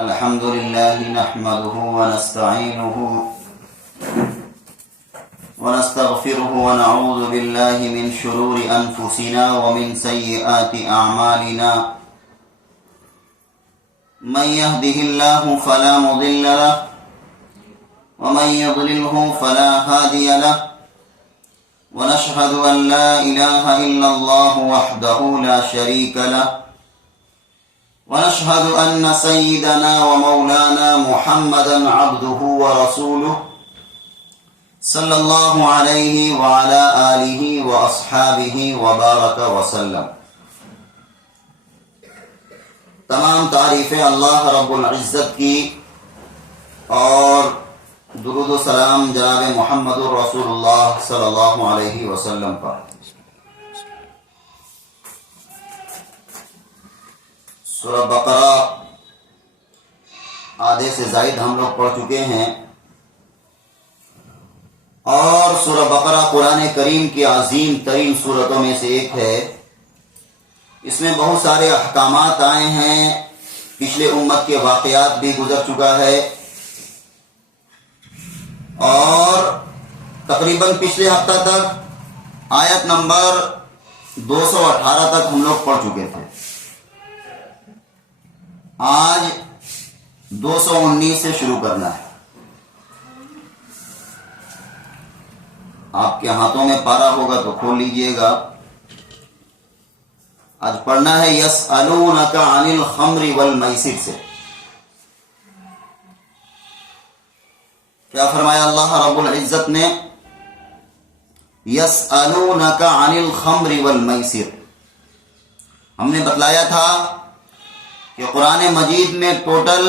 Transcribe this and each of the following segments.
الحمد لله نحمده ونستعينه ونستغفره ونعوذ بالله من شرور أنفسنا ومن سيئات أعمالنا من يهده الله فلا مضل له ومن يضلله فلا هادي له ونشهد أن لا إله إلا الله وحده لا شريك له ونشهد أن سيدنا ومولانا محمدا عبده ورسوله صلی اللہ علیہ وعلى آلہ واصحابہ وبارک وسلم۔ تمام تعریفیں اللہ رب العزت کی اور درود و سلام جناب محمد رسول اللہ صلی اللہ علیہ وسلم پر۔ سورہ بقرہ آدھے سے زائد ہم لوگ پڑھ چکے ہیں، اور سورہ بقرہ قرآن کریم کی عظیم ترین سورتوں میں سے ایک ہے۔ اس میں بہت سارے احکامات آئے ہیں، پچھلے امت کے واقعات بھی گزر چکا ہے، اور تقریباً پچھلے ہفتہ تک آیت نمبر 218 تک ہم لوگ پڑھ چکے تھے۔ آج 219 سے شروع کرنا ہے۔ آپ کے ہاتھوں میں پارا ہوگا تو کھول لیجئے گا۔ آج پڑھنا ہے یسألونک عن الخمر والمیسر سے۔ کیا فرمایا اللہ رب العزت نے؟ یسألونک عن الخمر والمیسر۔ ہم نے بتلایا تھا کہ قرآن مجید میں ٹوٹل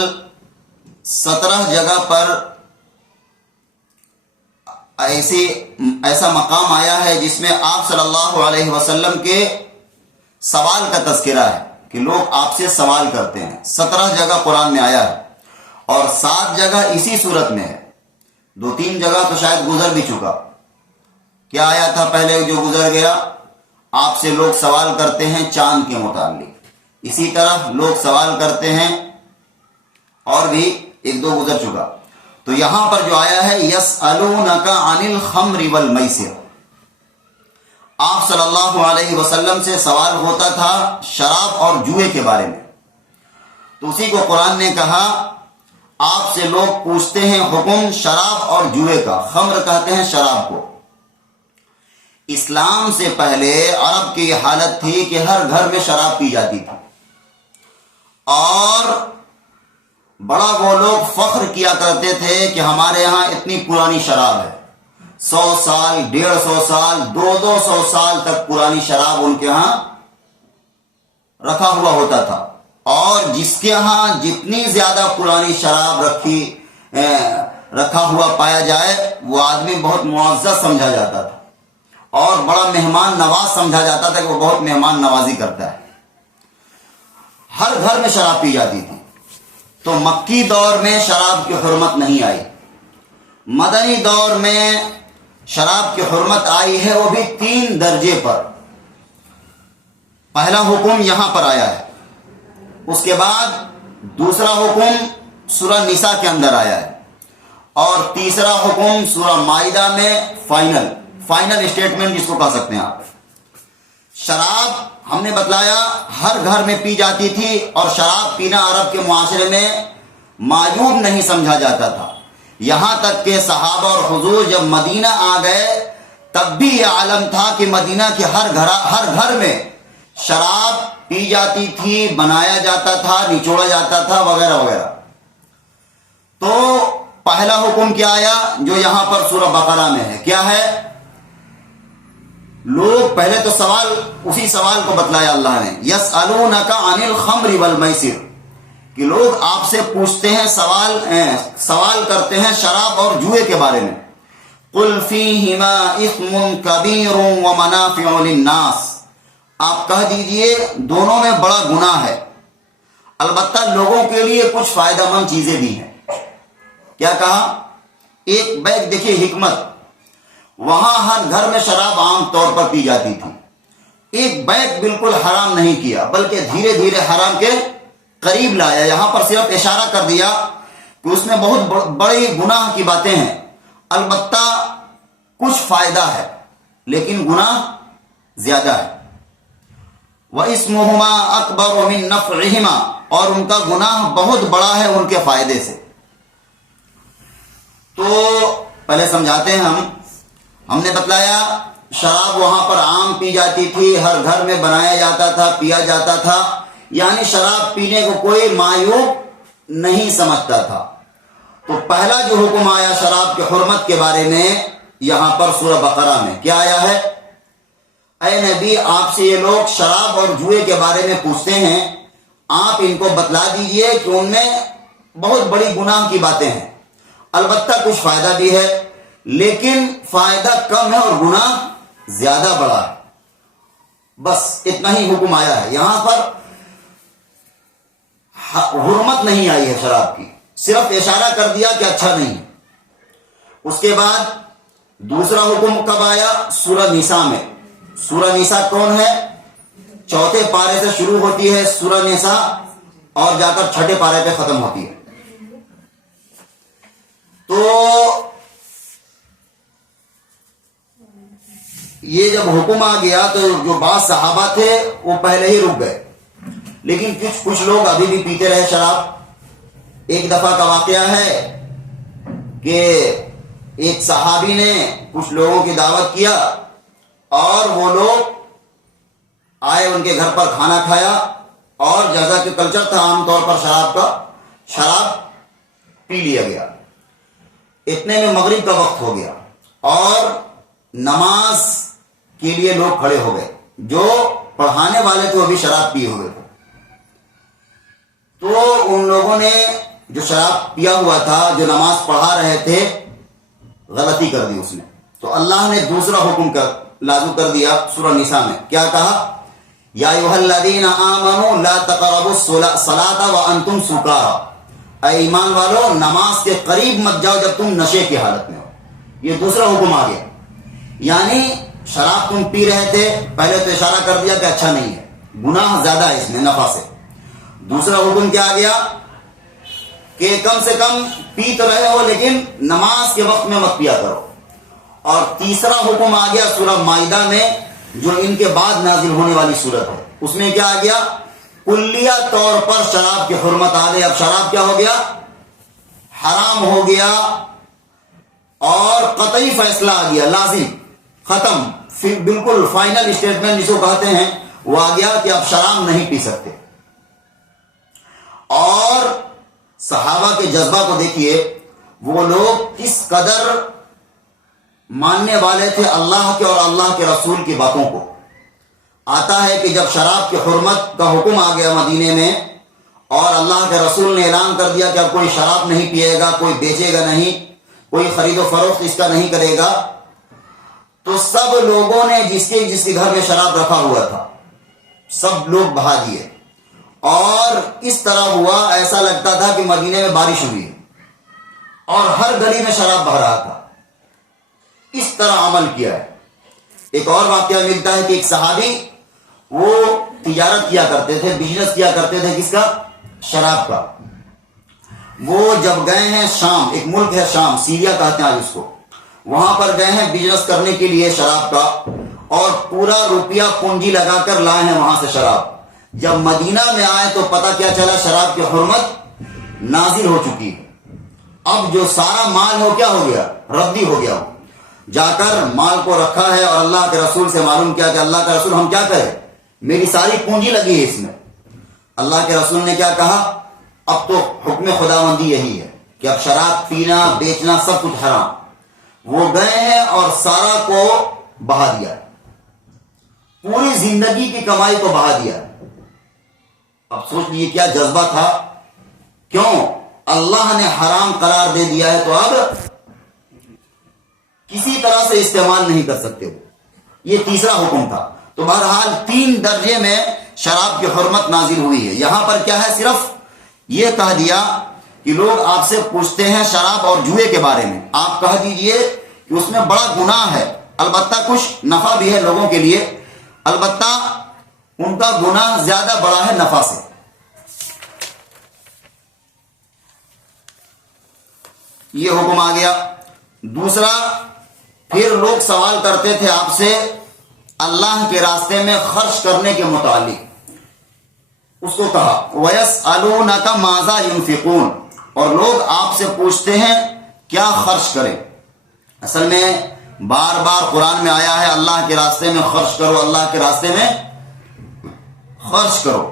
17 جگہ پر ایسا مقام آیا ہے جس میں آپ صلی اللہ علیہ وسلم کے سوال کا تذکرہ ہے کہ لوگ آپ سے سوال کرتے ہیں۔ 17 جگہ قرآن میں آیا ہے، اور 7 جگہ اسی صورت میں ہے۔ 2-3 جگہ تو شاید گزر بھی چکا۔ کیا آیا تھا پہلے جو گزر گیا؟ آپ سے لوگ سوال کرتے ہیں چاند کے متعلق، اسی طرح لوگ سوال کرتے ہیں، اور بھی 1-2 گزر چکا۔ تو یہاں پر جو آیا ہے یسألونک عن الخمر والمیسر، آپ صلی اللہ علیہ وسلم سے سوال ہوتا تھا شراب اور جوئے کے بارے میں۔ تو اسی کو قرآن نے کہا آپ سے لوگ پوچھتے ہیں حکم شراب اور جوئے کا۔ خمر کہتے ہیں شراب کو۔ اسلام سے پہلے عرب کی یہ حالت تھی کہ ہر گھر میں شراب پی جاتی تھی، اور بڑا وہ لوگ فخر کیا کرتے تھے کہ ہمارے یہاں اتنی پرانی شراب ہے، 100 سال 150 سال 200 سال تک پرانی شراب ان کے ہاں رکھا ہوا ہوتا تھا، اور جس کے ہاں جتنی زیادہ پرانی شراب رکھا ہوا پایا جائے وہ آدمی بہت معزز سمجھا جاتا تھا، اور بڑا مہمان نواز سمجھا جاتا تھا کہ وہ بہت مہمان نوازی کرتا ہے۔ ہر گھر میں شراب پی جاتی تھی۔ تو مکی دور میں شراب کی حرمت نہیں آئی، مدنی دور میں شراب کی حرمت آئی ہے، وہ بھی 3 درجے پر۔ پہلا حکم یہاں پر آیا ہے، اس کے بعد دوسرا حکم سورہ نساء کے اندر آیا ہے، اور تیسرا حکم سورہ مائدہ میں فائنل اسٹیٹمنٹ جس کو کہہ سکتے ہیں آپ۔ شراب ہم نے بتلایا ہر گھر میں پی جاتی تھی، اور شراب پینا عرب کے معاشرے میں معیوب نہیں سمجھا جاتا تھا، یہاں تک کہ صحابہ اور حضور جب مدینہ آ گئے تب بھی یہ عالم تھا کہ مدینہ کے ہر گھر میں شراب پی جاتی تھی، بنایا جاتا تھا، نچوڑا جاتا تھا، وغیرہ وغیرہ۔ تو پہلا حکم کیا آیا جو یہاں پر سورہ بقرہ میں ہے؟ کیا ہے؟ لوگ پہلے تو اسی سوال کو بتلایا اللہ نے، یسألونک عن الخمر والمیسر، کہ لوگ آپ سے پوچھتے ہیں سوال کرتے ہیں شراب اور جوئے کے بارے میں۔ قل فیہما اثم کبیر ومنافع للناس، آپ کہہ دیجئے دونوں میں بڑا گناہ ہے، البتہ لوگوں کے لیے کچھ فائدہ مند چیزیں بھی ہیں۔ کیا کہا؟ ایک بیگ دیکھیے حکمت، وہاں ہر گھر میں شراب عام طور پر پی جاتی تھی، ایک بیگ بالکل حرام نہیں کیا، بلکہ دھیرے دھیرے حرام کے قریب لایا. یہاں پر صرف اشارہ کر دیا کہ اس میں بہت بڑی گناہ کی باتیں ہیں. البتہ کچھ فائدہ ہے لیکن گناہ زیادہ ہے. وَإِسْمُهُمَا أَكْبَرُ مِن نَفْعِهِمَا, اور ان کا گناہ بہت بڑا ہے ان کے فائدے سے. تو پہلے سمجھاتے ہیں ہم نے بتلایا شراب وہاں پر عام پی جاتی تھی, ہر گھر میں بنایا جاتا تھا, پیا جاتا تھا, یعنی شراب پینے کو کوئی معیوب نہیں سمجھتا تھا. تو پہلا جو حکم آیا شراب کی حرمت کے بارے میں یہاں پر سورہ بقرہ میں کیا آیا ہے؟ اے نبی, آپ سے یہ لوگ شراب اور جوئے کے بارے میں پوچھتے ہیں, آپ ان کو بتلا دیجئے کہ ان میں بہت بڑی گناہ کی باتیں ہیں. البتہ کچھ فائدہ بھی ہے لیکن فائدہ کم ہے اور گناہ زیادہ بڑا ہے. بس اتنا ہی حکم آیا ہے. یہاں پر حرمت نہیں آئی ہے شراب کی, صرف اشارہ کر دیا کہ اچھا نہیں. اس کے بعد دوسرا حکم کب آیا؟ سورہ نساء میں. سورہ نساء کون ہے؟ چوتھے پارے سے شروع ہوتی ہے سورہ نساء اور جا کر چھٹے پارے پہ ختم ہوتی ہے. تو یہ جب حکم آ گیا تو جو بعض صحابہ تھے وہ پہلے ہی رک گئے, لیکن کچھ لوگ ابھی بھی پیتے رہے شراب. ایک دفعہ کا واقعہ ہے کہ ایک صحابی نے کچھ لوگوں کی دعوت کیا اور وہ لوگ آئے, ان کے گھر پر کھانا کھایا اور جیسا کہ کلچر تھا عام طور پر شراب پی لیا گیا. اتنے میں مغرب کا وقت ہو گیا اور نماز کے لیے لوگ کھڑے ہو گئے. جو پڑھانے والے تھے وہ بھی شراب پیے ہوئے تھے. تو ان لوگوں نے جو شراب پیا ہوا تھا, جو نماز پڑھا رہے تھے, غلطی کر دی اس نے. تو اللہ نے دوسرا حکم لاگو کر دیا سورہ نساء میں. کیا کہا؟ یا ایھا الذین آمنوا لا تقربوا الصلاۃ وانتم سکارى, اے ایمان والو نماز کے قریب مت جاؤ جب تم نشے کی حالت میں ہو. یہ دوسرا حکم آ گیا. یعنی شراب تم پی رہے تھے, پہلے تو اشارہ کر دیا کہ اچھا نہیں ہے, گناہ زیادہ ہے اس میں نفع سے. دوسرا حکم کیا آ گیا کہ کم سے کم پی تو رہے ہو لیکن نماز کے وقت میں مت پیا کرو. اور تیسرا حکم آ گیا سورہ مائدہ میں جو ان کے بعد نازل ہونے والی سورت ہے. اس میں کیا آ گیا؟ کلیہ طور پر شراب کی حرمت آ گئی. اب شراب کیا ہو گیا؟ حرام ہو گیا اور قطعی فیصلہ آ گیا, لازم, ختم, بالکل فائنل اسٹیٹمنٹ جس کو کہتے ہیں وہ آ گیا کہ اب شراب نہیں پی سکتے. اور صحابہ کے جذبہ کو دیکھیے, وہ لوگ کس قدر ماننے والے تھے اللہ کے اور اللہ کے رسول کی باتوں کو. آتا ہے کہ جب شراب کی حرمت کا حکم آ گیا مدینے میں اور اللہ کے رسول نے اعلان کر دیا کہ اب کوئی شراب نہیں پیے گا, کوئی بیچے گا نہیں, کوئی خرید و فروخت اس کا نہیں کرے گا, تو سب لوگوں نے جس کے گھر میں شراب رکھا ہوا تھا سب لوگ بہا دیے. اور اس طرح ہوا ایسا لگتا تھا کہ مدینے میں بارش ہوئی ہے اور ہر گلی میں شراب بہ رہا تھا. اس طرح عمل کیا ہے. ایک اور واقعہ ملتا ہے کہ ایک صحابی وہ تجارت کیا کرتے تھے, بزنس کیا کرتے تھے, کس کا؟ شراب کا. وہ جب گئے ہیں شام, ایک ملک ہے شام, سیریا کہتے ہیں آج اس کو, وہاں پر گئے ہیں بزنس کرنے کے لیے شراب کا اور پورا روپیہ پونجی لگا کر لائے ہیں وہاں سے شراب. جب مدینہ میں آئے تو پتہ کیا چلا؟ شراب کی حرمت نازل ہو چکی ہے. اب جو سارا مال ہو کیا ہو گیا؟ ردی ہو گیا. جا کر مال کو رکھا ہے اور اللہ کے رسول سے معلوم کیا کہ اللہ کا رسول ہم کیا کریں, میری ساری پونجی لگی ہے اس میں. اللہ کے رسول نے کیا کہا؟ اب تو حکم خداوندی یہی ہے کہ اب شراب پینا بیچنا سب کچھ حرام. وہ گئے ہیں اور سارا کو بہا دیا, پوری زندگی کی کمائی کو بہا دیا. اب سوچ لیجیے کیا جذبہ تھا. کیوں؟ اللہ نے حرام قرار دے دیا ہے تو اب کسی طرح سے استعمال نہیں کر سکتے ہو. یہ تیسرا حکم تھا. تو بہرحال 3 درجے میں شراب کی حرمت نازل ہوئی ہے. یہاں پر کیا ہے؟ صرف یہ کہہ دیا کہ لوگ آپ سے پوچھتے ہیں شراب اور جوئے کے بارے میں, آپ کہہ دیجئے کہ اس میں بڑا گناہ ہے, البتہ کچھ نفع بھی ہے لوگوں کے لیے, البتہ ان کا گناہ زیادہ بڑا ہے نفع سے. یہ حکم آ گیا۔ دوسرا، پھر لوگ سوال کرتے تھے آپ سے اللہ کے راستے میں خرچ کرنے کے متعلق، اس کو کہا وَيَسْأَلُونَكَ مَاذَا يُنْفِقُونَ، اور لوگ آپ سے پوچھتے ہیں کیا خرچ کریں۔ اصل میں بار بار قرآن میں آیا ہے اللہ کے راستے میں خرچ کرو، اللہ کے راستے میں خرچ کرو،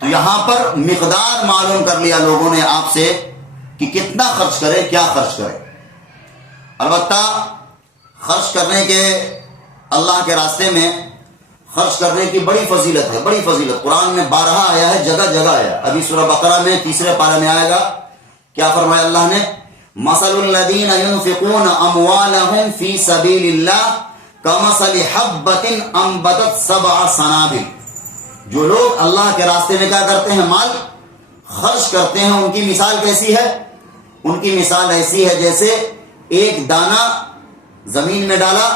تو یہاں پر مقدار معلوم کر لیا لوگوں نے آپ سے کہ کتنا خرچ کرے، کیا خرچ کرے۔ البتہ خرچ کرنے کے، اللہ کے راستے میں خرچ کرنے کی بڑی فضیلت ہے، بڑی فضیلت قرآن میں 12 آیا ہے، جگہ جگہ آیا۔ ابھی سورہ بقرہ میں 3 پارہ میں آئے گا، کیا فرمایا اللہ نے؟ مثل الذین ينفقون اموالهم فی سبیل اللہ کمثل حبۃ انبتت 7 سنابل، جو لوگ اللہ کے راستے میں کیا کرتے ہیں، مال خرچ کرتے ہیں، ان کی مثال کیسی ہے؟ ان کی مثال ایسی ہے جیسے ایک دانہ زمین میں ڈالا،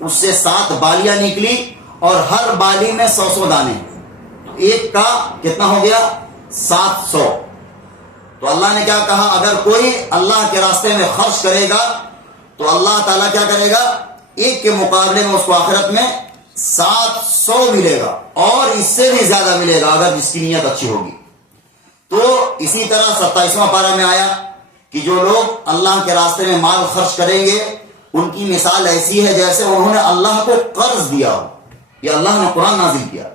اس سے 7 بالیاں نکلی اور ہر بالی میں 100 دانے، ایک کا کتنا ہو گیا؟ 700۔ تو اللہ نے کیا کہا؟ اگر کوئی اللہ کے راستے میں خرچ کرے گا تو اللہ تعالیٰ کیا کرے گا؟ ایک کے مقابلے میں اس کو آخرت میں 700 ملے گا، اور اس سے بھی زیادہ ملے گا اگر جس کی نیت اچھی ہوگی۔ تو اسی طرح 27واں پارہ میں آیا کہ جو لوگ اللہ کے راستے میں مال خرچ کریں گے ان کی مثال ایسی ہے جیسے انہوں نے اللہ کو قرض دیا ہو۔ یہ اللہ نے قرآن نازل کیا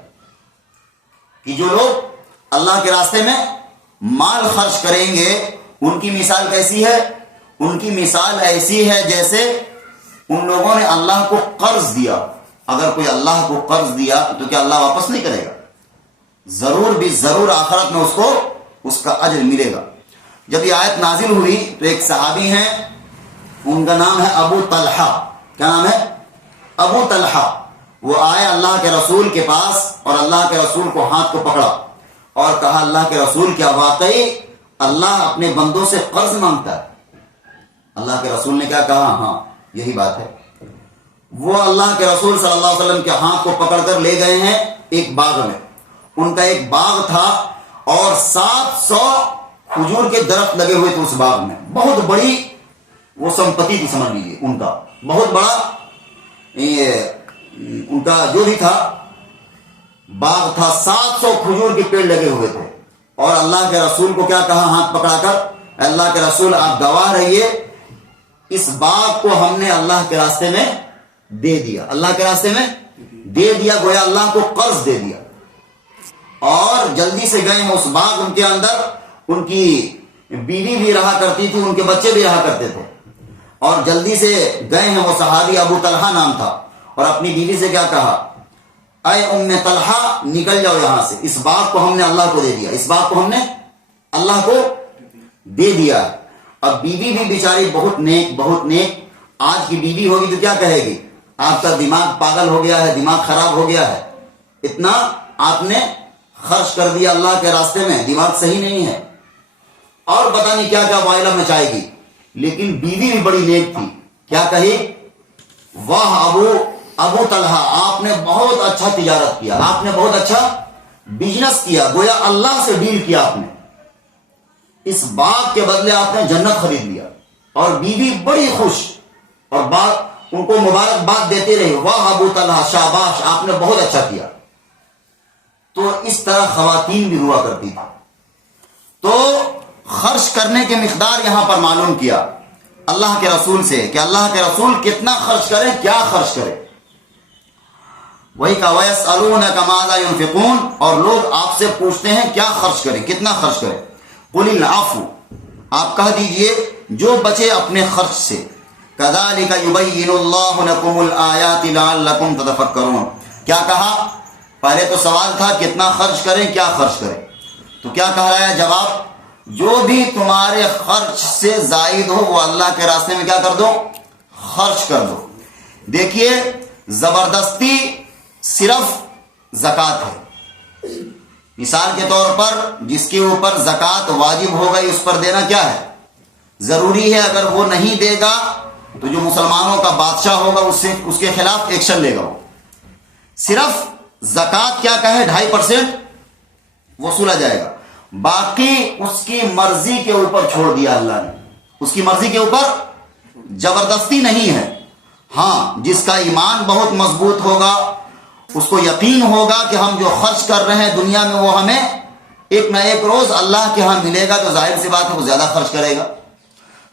کہ جو لوگ اللہ کے راستے میں مال خرچ کریں گے ان کی مثال کیسی ہے؟ ان کی مثال ایسی ہے جیسے ان لوگوں نے اللہ کو قرض دیا۔ اگر کوئی اللہ کو قرض دیا تو کیا اللہ واپس نہیں کرے گا؟ ضرور بھی ضرور آخرت میں اس کو اس کا اجر ملے گا۔ جب یہ آیت نازل ہوئی تو ایک صحابی ہیں، ان کا نام ہے ابو طلحہ۔ کیا نام ہے؟ ابو طلحہ۔ وہ آئے اللہ کے رسول کے پاس اور اللہ کے رسول کو ہاتھ کو پکڑا اور کہا اللہ کے رسول کیا واقعی اللہ اپنے بندوں سے قرض مانگتا ہے؟ اللہ کے رسول نے کیا کہا؟ ہاں یہی بات ہے۔ وہ اللہ کے رسول صلی اللہ علیہ وسلم کے ہاتھ کو پکڑ کر لے گئے ہیں ایک باغ میں۔ ان کا ایک باغ تھا اور 700 کھجور کے درخت لگے ہوئے تھے اس باغ میں، بہت بڑی وہ سمپتی تھی، سمجھ لیجیے ان کا بہت بڑا ان کا جو بھی تھا باغ تھا، 700 کھجور کے پیڑ لگے ہوئے تھے۔ اور اللہ کے رسول کو کیا کہا ہاتھ پکڑا کر؟ اللہ کے رسول آپ گواہ رہیے، اس باغ کو ہم نے اللہ کے راستے میں دے دیا، اللہ کے راستے میں دے دیا، گویا اللہ کو قرض دے دیا۔ اور جلدی سے گئے ہیں اس باغ، ان کے اندر ان کی بیوی بھی رہا کرتی تھی، ان کے بچے بھی رہا کرتے تھے، اور جلدی سے گئے ہیں وہ صحابی، ابو طلحہ نام تھا، اور اپنی بیوی سے کیا کہا؟ اے ام طلحہ نکل جاؤ یہاں سے، اس باغ کو ہم نے اللہ کو دے دیا، اس باغ کو ہم نے اللہ کو دے دیا۔ اب بیوی بھی بیچاری بہت نیک، بہت نیک۔ آج کی بیوی ہوگی تو کیا کہے گی؟ آپ کا دماغ پاگل ہو گیا ہے، دماغ خراب ہو گیا ہے، اتنا آپ نے خرچ کر دیا اللہ کے راستے میں، دماغ صحیح نہیں ہے، اور پتہ نہیں کیا کیا وائلہ مچائے گی۔ لیکن بیوی بھی بڑی نیک تھی، کیا کہی؟ واہ ابو طلحہ، آپ نے بہت اچھا تجارت کیا، آپ نے بہت اچھا بزنس کیا، گویا اللہ سے ڈیل کیا آپ نے، اس باغ کے بدلے آپ نے جنت خرید لیا۔ اور بیوی بڑی خوش، اور ان کو مبارکباد دیتے رہے، واہ ابو طلحہ شاباش، آپ نے بہت اچھا کیا۔ تو اس طرح خواتین بھی ہوا کرتی تھی۔ تو خرچ کرنے کے مقدار یہاں پر معلوم کیا اللہ کے رسول سے کہ اللہ کے رسول کتنا خرچ کریں، کیا خرچ کریں۔ وہی کہا وَيَسْأَلُونَكَ مَاذَا يُنْفِقُونَ، اور لوگ آپ سے پوچھتے ہیں کیا خرچ کریں، کتنا خرچ کریں۔ قُلِ الْعَفْوُ، آپ کہہ دیجئے جو بچے اپنے خرچ سے، كَذَلِكَ يُبَيِّنُ اللَّهُ لَكُمُ الْآيَاتِ لَعَلَّكُمْ تَتَفَكَّرُونَ۔ کیا کہا؟ پہلے تو سوال تھا کتنا خرچ کریں، کیا خرچ کریں، تو کیا کہہ رہا ہے جواب؟ جو بھی تمہارے خرچ سے زائد ہو وہ اللہ کے راستے میں کیا کر دو؟ خرچ کر دو۔ دیکھیے زبردستی صرف زکوٰۃ ہے، مثال کے طور پر جس کے اوپر زکوٰۃ واجب ہو گئی اس پر دینا کیا ہے؟ ضروری ہے۔ اگر وہ نہیں دے گا تو جو مسلمانوں کا بادشاہ ہوگا اس کے خلاف ایکشن لے گا۔ وہ صرف زکوٰۃ کیا کہے 2.5% وصولا جائے گا، باقی اس کی مرضی کے اوپر چھوڑ دیا اللہ نے۔ اس کی مرضی کے اوپر زبردستی نہیں ہے. ہاں جس کا ایمان بہت مضبوط ہوگا، اس کو یقین ہوگا کہ ہم جو خرچ کر رہے ہیں دنیا میں وہ ہمیں ایک نہ ایک روز اللہ کے ہاں ملے گا، تو ظاہر سی بات ہے وہ زیادہ خرچ کرے گا.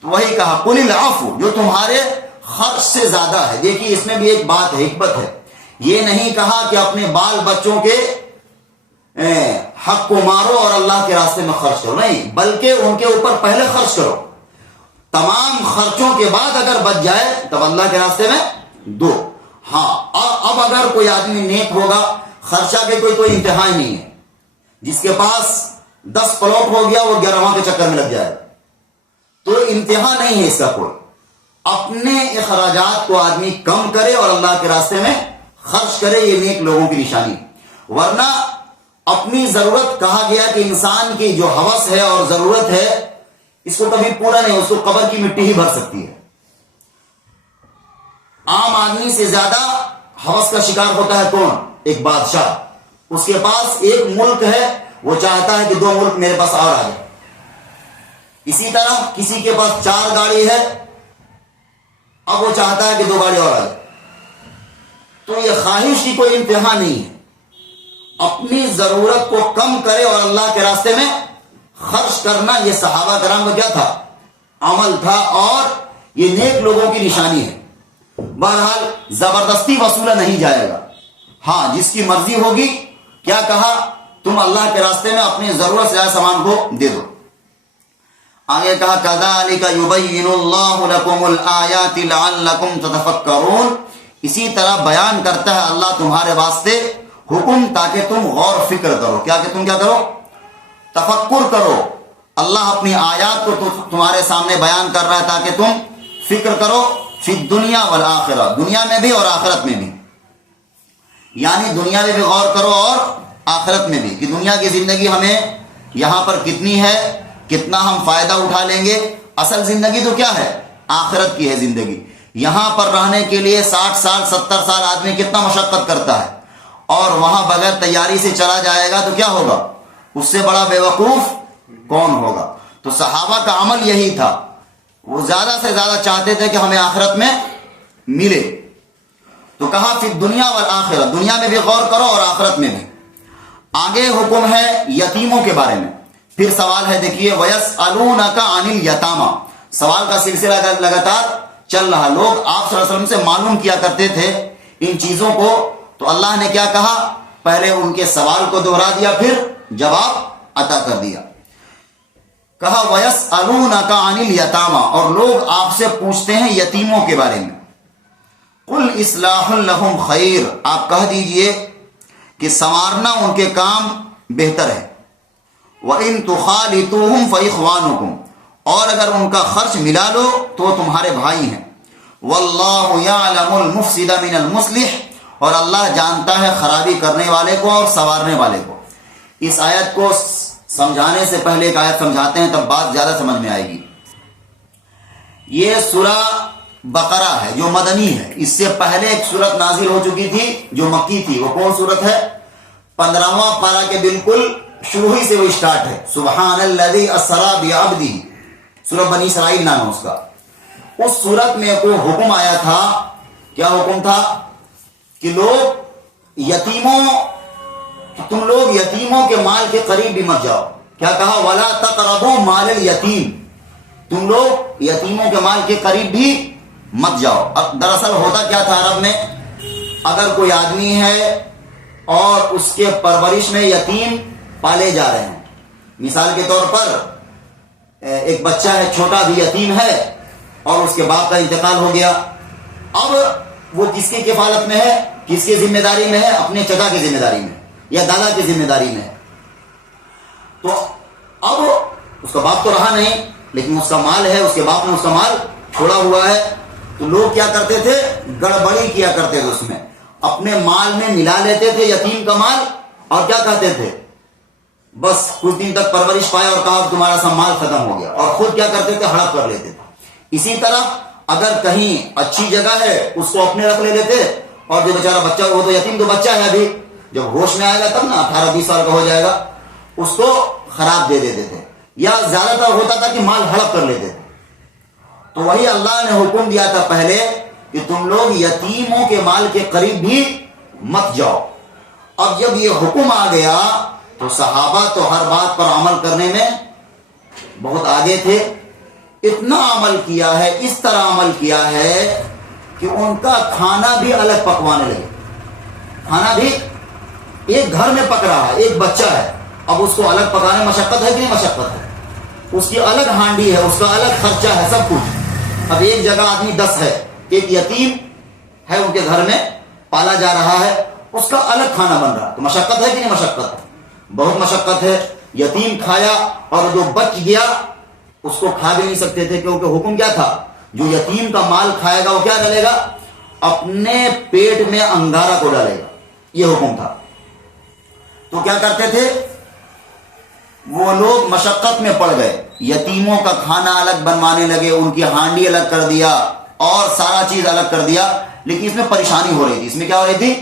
تو وہی کہا قل العفو، جو تمہارے خرچ سے زیادہ ہے. دیکھیے اس میں بھی ایک بات ہے، حکمت ہے. یہ نہیں کہا کہ اپنے بال بچوں کے حق کو مارو اور اللہ کے راستے میں خرچ کرو، نہیں، بلکہ ان کے اوپر پہلے خرچ کرو. تمام خرچوں کے بعد اگر بچ جائے تب اللہ کے راستے میں دو. ہاں اب اگر کوئی آدمی نیک ہوگا، خرچہ کے کوئی انتہا نہیں ہے. جس کے پاس 10 پلاٹ ہو گیا وہ 11واں کے چکر میں لگ جائے، تو انتہا نہیں ہے اس کا کوئی. اپنے اخراجات کو آدمی کم کرے اور اللہ کے راستے میں خرچ کرے، یہ نیک لوگوں کی نشانی. ورنہ اپنی ضرورت، کہا گیا کہ انسان کی جو ہوس ہے اور ضرورت ہے اس کو کبھی پورا نہیں، اس کو قبر کی مٹی ہی بھر سکتی ہے. عام آدمی سے زیادہ ہوس کا شکار ہوتا ہے کون؟ ایک بادشاہ. اس کے پاس ایک ملک ہے، وہ چاہتا ہے کہ 2 ملک میرے پاس اور آ جائے. اسی طرح کسی کے پاس 4 گاڑی ہے، اب وہ چاہتا ہے کہ 2 گاڑی اور آ جائے. تو یہ خواہش کی کوئی انتہا نہیں ہے. اپنی ضرورت کو کم کرے اور اللہ کے راستے میں خرچ کرنا، یہ صحابہ کرام کا کیا تھا؟ عمل تھا، اور یہ نیک لوگوں کی نشانی ہے. بہرحال زبردستی وصولہ نہیں جائے گا. ہاں جس کی مرضی ہوگی، کیا کہا؟ تم اللہ کے راستے میں اپنی ضرورت سے زیادہ سامان کو دے دو. آگے کہا کذالک یبین اللہ لکم الآیات لعلکم تتفکرون. اسی طرح بیان کرتا ہے اللہ تمہارے واسطے حکم تاکہ تم غور فکر کرو. کیا کہ تم کیا کرو؟ تفکر کرو. اللہ اپنی آیات کو تمہارے سامنے بیان کر رہا ہے تاکہ تم فکر کرو، فی الدنیا والآخرہ، دنیا میں بھی اور آخرت میں بھی. یعنی دنیا میں بھی غور کرو اور آخرت میں بھی، کہ دنیا کی زندگی ہمیں یہاں پر کتنی ہے، کتنا ہم فائدہ اٹھا لیں گے. اصل زندگی تو کیا ہے؟ آخرت کی ہے زندگی. یہاں پر رہنے کے لیے 60 سال 70 سال آدمی کتنا مشقت کرتا ہے، اور وہاں بغیر تیاری سے چلا جائے گا تو کیا ہوگا؟ اس سے بڑا بے وقوف کون ہوگا؟ تو صحابہ کا عمل یہی تھا، وہ زیادہ سے زیادہ چاہتے تھے کہ ہمیں آخرت میں ملے. تو کہا فی الدنیا والآخرہ، دنیا میں بھی غور کرو اور آخرت میں بھی. آگے حکم ہے یتیموں کے بارے میں. پھر سوال ہے، دیکھیے وَيَسْأَلُونَكَ عَنِ الْيَتَامَى. سوال کا سلسلہ لگاتار چل رہا. لوگ آپ صلی اللہ علیہ وسلم سے معلوم کیا کرتے تھے ان چیزوں کو، تو اللہ نے کیا کہا؟ پہلے ان کے سوال کو دوہرا دیا، پھر جواب عطا کر دیا. کہا وَيَسْأَلُونَكَ عَنِ الْيَتَامَى، اور لوگ آپ سے پوچھتے ہیں یتیموں کے بارے میں. قُلْ إِصْلَاحٌ لَهُمْ خَيْرٌ، آپ کہہ دیجئے کہ سنوارنا ان کے کام بہتر ہے. وَإِن تُخَالِطُوهُمْ فَإِخْوَانُكُمْ، اور اگر ان کا خرچ ملا لو تو وہ تمہارے بھائی ہیں. وَاللَّهُ يَعْلَمُ الْمُفْسِدَ مِنَ الْمُصْلِحِ، اور اللہ جانتا ہے خرابی کرنے والے کو اور سنوارنے والے کو. اس آیت کو سمجھانے سے پہلے ایک آیت سمجھاتے ہیں، تب بات زیادہ سمجھ میں آئے گی. یہ سورہ بقرہ ہے جو مدنی ہے. اس سے پہلے ایک سورت نازل ہو چکی تھی جو مکی تھی. وہ کون سورت ہے؟ 15واں پارہ کے بالکل شروع ہی سے وہ اسٹارٹ ہے. سبحان الذی اسری بعبدہ، سورہ بنی اسرائیل نام ہے اس کا. اس سورت میں کوئی حکم آیا تھا. کیا حکم تھا؟ کہ تم لوگ یتیموں کے مال کے قریب بھی مت جاؤ. کیا کہا؟ ولا تقربوا مال الیتیم، تم لوگ یتیموں کے مال کے قریب بھی مت جاؤ. اب دراصل ہوتا کیا تھا عرب میں، اگر کوئی آدمی ہے اور اس کے پرورش میں یتیم پالے جا رہے ہیں، مثال کے طور پر ایک بچہ ہے چھوٹا بھی یتیم ہے اور اس کے باپ کا انتقال ہو گیا. اب وہ کس کی کفالت میں ہے، کس کی ذمہ داری میں ہے؟ اپنے چچا کی ذمہ داری میں یا دادا کی ذمہ داری میں ہے. تو اب اس کا باپ تو رہا نہیں، لیکن اس کا مال ہے، اس کے باپ نے اس کا مال چھوڑا ہوا ہے. تو لوگ کیا کرتے تھے؟ گڑبڑی کیا کرتے تھے، اس میں اپنے مال میں ملا لیتے تھے یتیم کا مال، اور کیا کہتے تھے؟ بس کچھ دن تک پرورش پایا اور کہا تمہارا سب مال ختم ہو گیا، اور خود کیا کرتے تھے؟ ہڑپ کر لیتے تھے. اسی طرح اگر کہیں اچھی جگہ ہے اس کو اپنے رکھ لے لیتے، اور جو بیچارہ بچہ، وہ تو یتیم تو بچہ ہے ابھی، جب ہوش میں آئے گا تب نا 18-20 سال کا ہو جائے گا، اس کو خراب دے دیتے تھے. یا زیادہ تر ہوتا تھا کہ مال ہڑپ کر لیتے تھے. تو وہی اللہ نے حکم دیا تھا پہلے کہ تم لوگ یتیموں کے مال کے قریب بھی مت جاؤ. اب جب یہ حکم آ گیا تو صحابہ تو ہر بات پر عمل کرنے میں بہت آگے تھے. اتنا عمل کیا ہے, اس طرح عمل کیا ہے کہ ان کا کھانا بھی الگ پکوانے لگے. کھانا بھی ایک گھر میں پک رہا ہے, ایک بچہ ہے, اب اس کو الگ پکانے مشقت ہے کہ نہیں مشقت ہے؟ اس کی الگ ہانڈی ہے, اس کا الگ خرچہ ہے, سب کچھ. اب ایک جگہ آدمی 10 ہے, ایک یتیم ہے ان کے گھر میں پالا جا رہا ہے, اس کا الگ کھانا بن رہا ہے, تو مشقت ہے کہ نہیں مشقت ہے؟ بہت مشقت ہے. یتیم کھایا اور جو بچ گیا اس کو کھا بھی نہیں سکتے تھے, کیونکہ حکم کیا تھا, جو یتیم کا مال کھائے گا وہ کیا ڈالے گا, اپنے پیٹ میں انگارہ کو ڈالے گا, یہ حکم تھا. تو کیا کرتے تھے وہ لوگ, مشقت میں پڑ گئے, یتیموں کا کھانا الگ بنوانے لگے, ان کی ہانڈی الگ کر دیا اور سارا چیز الگ کر دیا. لیکن اس میں پریشانی ہو رہی تھی. اس میں کیا ہو رہی تھی,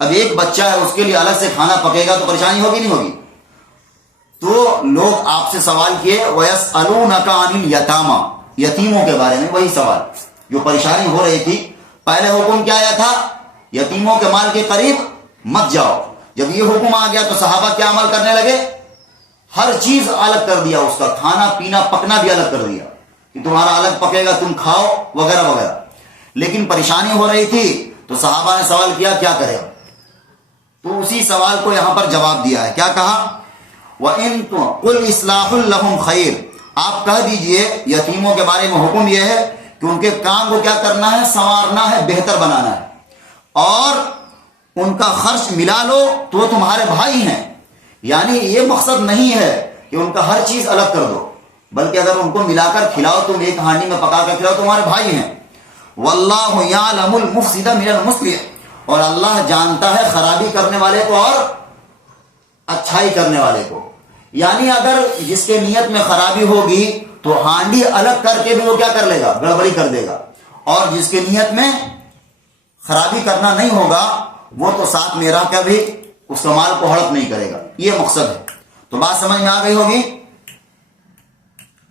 اب ایک بچہ ہے, اس کے لیے الگ سے کھانا پکے گا تو پریشانی ہوگی نہیں ہوگی؟ تو لوگ آپ سے سوال کیے, وَيَسْأَلُونَكَ عَنِ الْيَتَامَى, یتیموں کے بارے میں وہی سوال جو پریشانی ہو رہی تھی. پہلے حکم کیا آیا تھا, یتیموں کے مال کے قریب مت جاؤ. جب یہ حکم آ گیا تو صحابہ کیا عمل کرنے لگے, ہر چیز الگ کر دیا, اس کا کھانا پینا پکنا بھی الگ کر دیا کہ تمہارا الگ پکے گا, تم کھاؤ وغیرہ وغیرہ. لیکن پریشانی ہو رہی تھی تو صحابہ نے سوال کیا کیا کرے, تو اسی سوال کو یہاں پر جواب دیا ہے. کیا کہا, وَإِن قُلْ إِصْلَاحٌ لَهُمْ خَيْرٌ, آپ کہہ دیجئے یتیموں کے بارے میں حکم یہ ہے کہ ان کے کام کو کیا کرنا ہے, سنوارنا ہے, بہتر بنانا ہے, اور ان کا خرچ ملا لو تو وہ تمہارے بھائی ہیں. یعنی یہ مقصد نہیں ہے کہ ان کا ہر چیز الگ کر دو, بلکہ اگر ان کو ملا کر کھلاؤ, تم ایک ہانڈی میں پکا کر کھلاؤ, تمہارے بھائی ہیں. واللہ یعلم المفسد من المصلح, اور اللہ جانتا ہے خرابی کرنے والے کو اور اچھائی کرنے والے کو. یعنی اگر جس کے نیت میں خرابی ہوگی تو ہانڈی الگ کر کے بھی وہ کیا کر لے گا, گڑبڑی کر دے گا, اور جس کے نیت میں خرابی کرنا نہیں ہوگا وہ تو ساتھ میں رہ کر بھی اس کا مال کو ہڑپ نہیں کرے گا. یہ مقصد ہے. تو بات سمجھ میں آ گئی ہوگی.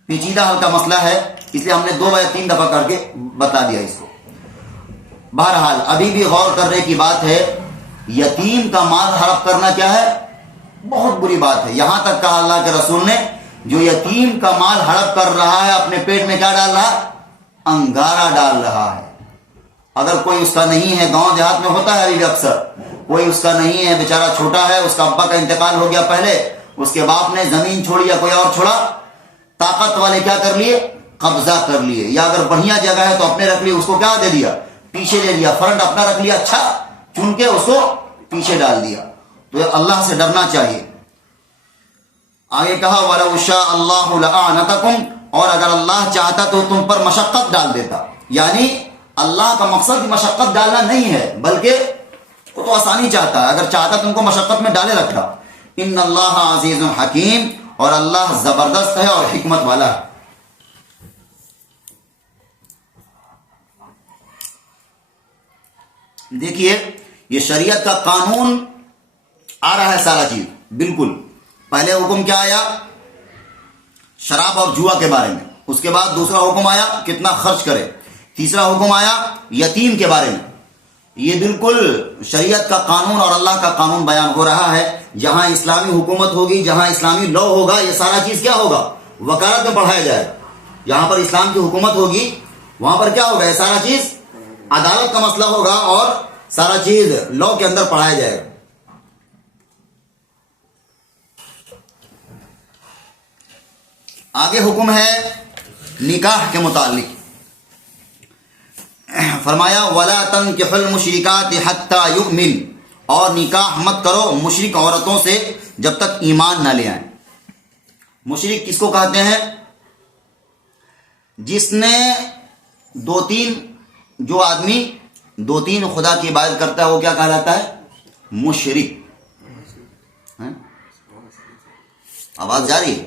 پیچیدہ ہلکا مسئلہ ہے, اس لیے ہم نے 2 یا 3 دفعہ کر کے بتا دیا اس کو. بہرحال ابھی بھی غور کرنے کی بات ہے, یتیم کا مال ہڑپ کرنا کیا ہے, بہت بری بات ہے. یہاں تک کہا اللہ کے رسول نے, جو یتیم کا مال ہڑپ کر رہا ہے اپنے پیٹ میں کیا ڈال رہا ہے, انگارہ ڈال رہا ہے. اگر کوئی اس کا نہیں ہے, گاؤں دیہات میں ہوتا ہے ابھی بھی اکثر, کوئی اس کا نہیں ہے, بیچارہ چھوٹا ہے, اس کا ابا کا انتقال ہو گیا پہلے, اس کے باپ نے زمین چھوڑی یا کوئی اور چھوڑا, طاقت والے کیا کر لیے, قبضہ کر لیے, یا اگر بڑھیا جگہ ہے تو اپنے رکھ لیے, اس کو کیا دے دیا, پیچھے لے لیا, فرنٹ اپنا رکھ لیا, اچھا چن کے اس کو پیچھے ڈال دیا. تو اللہ سے ڈرنا چاہیے. آگے کہا وَلَوْ شَاءَ اللَّهُ لَأَعْنَتَكُمْ, اور اگر اللہ چاہتا تو تم پر مشقت ڈال دیتا. یعنی اللہ کا مقصد مشقت ڈالنا نہیں ہے, بلکہ وہ تو آسانی چاہتا ہے, اگر چاہتا تم کو مشقت میں ڈالے رکھا. ان اللہ عزیز حکیم, اور اللہ زبردست ہے اور حکمت والا ہے. دیکھیے یہ شریعت کا قانون آ رہا ہے سارا چیز بالکل. پہلے حکم کیا آیا, شراب اور جوا کے بارے میں, اس کے بعد دوسرا حکم آیا کتنا خرچ کرے, تیسرا حکم آیا یتیم کے بارے میں. یہ بالکل شریعت کا قانون اور اللہ کا قانون بیان ہو رہا ہے. جہاں اسلامی حکومت ہوگی, جہاں اسلامی لا ہوگا, یہ سارا چیز کیا ہوگا, وکالت میں پڑھایا جائے گا. جہاں پر اسلام کی حکومت ہوگی وہاں پر کیا ہوگا, یہ سارا چیز عدالت کا مسئلہ ہوگا اور سارا چیز لا کے اندر پڑھایا جائے گا. آگے حکم ہے نکاح کے متعلق. فرمایا وَلَا تَنْكِحُ الْمُشْرِكَاتِ حَتَّى يُؤْمِنْ, اور نکاح مت کرو مشرک عورتوں سے جب تک ایمان نہ لے آئیں. مشرک کس کو کہتے ہیں, جس نے جو آدمی 2-3 خدا کی عبادت کرتا ہے وہ کیا کہلاتا ہے, مشرک. آواز جا رہی ہے,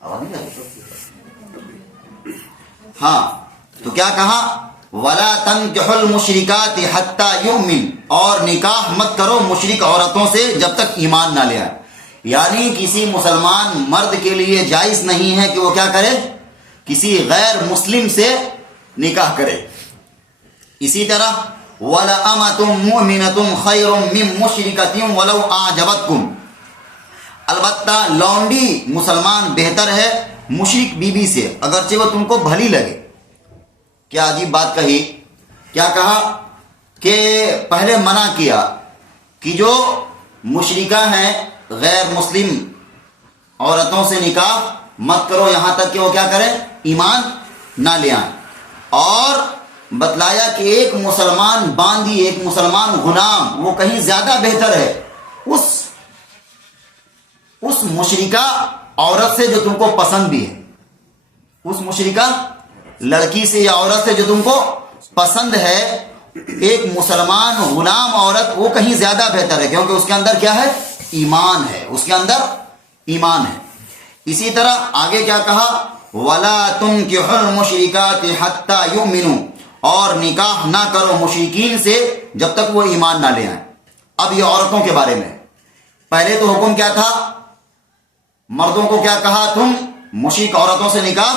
آواز نہیں جا رہی. ہاں تو کیا کہا, وَلَا تَنْكِحُ الْمُشْرِكَاتِ حَتَّى يُؤْمِنْ, اور نکاح مت کرو مشرک عورتوں سے جب تک ایمان نہ لے آئے. یعنی کسی مسلمان مرد کے لیے جائز نہیں ہے کہ وہ کیا کرے؟ کسی غیر مسلم سے نکاح کرے. اسی طرح وَلَأَمَةٌ مُؤْمِنَةٌ خَيْرٌ مِّن مُشْرِكَةٍ وَلَوْ أَعْجَبَتْكُمْ. البتہ لونڈی مسلمان بہتر ہے مشرک بیوی سے اگرچہ وہ تم کو بھلی لگے. کیا عجیب بات کہی. کیا کہا کہ پہلے منع کیا کہ جو مشرکہ ہیں غیر مسلم عورتوں سے نکاح مت کرو یہاں تک کہ وہ کیا کریں؟ ایمان نہ لے آئیں. اور بتلایا کہ ایک مسلمان باندی، ایک مسلمان غلام وہ کہیں زیادہ بہتر ہے اس مشرکہ عورت سے جو تم کو پسند بھی ہے. اس مشرکہ لڑکی سے یا عورت سے جو تم کو پسند ہے، ایک مسلمان غلام عورت وہ کہیں زیادہ بہتر ہے، کیونکہ اس کے اندر کیا ہے؟ ایمان ہے. اس کے اندر ایمان ہے. اسی طرح آگے کیا کہا؟ وَلَا تُنْكِحُوا الْمُشْرِكَاتِ حَتَّى يُؤْمِنُوا. اور نکاح نہ کرو مشرکین سے جب تک وہ ایمان نہ لے آئیں. اب یہ عورتوں کے بارے میں پہلے تو حکم کیا تھا؟ مردوں کو کیا کہا؟ تم مشرک عورتوں سے نکاح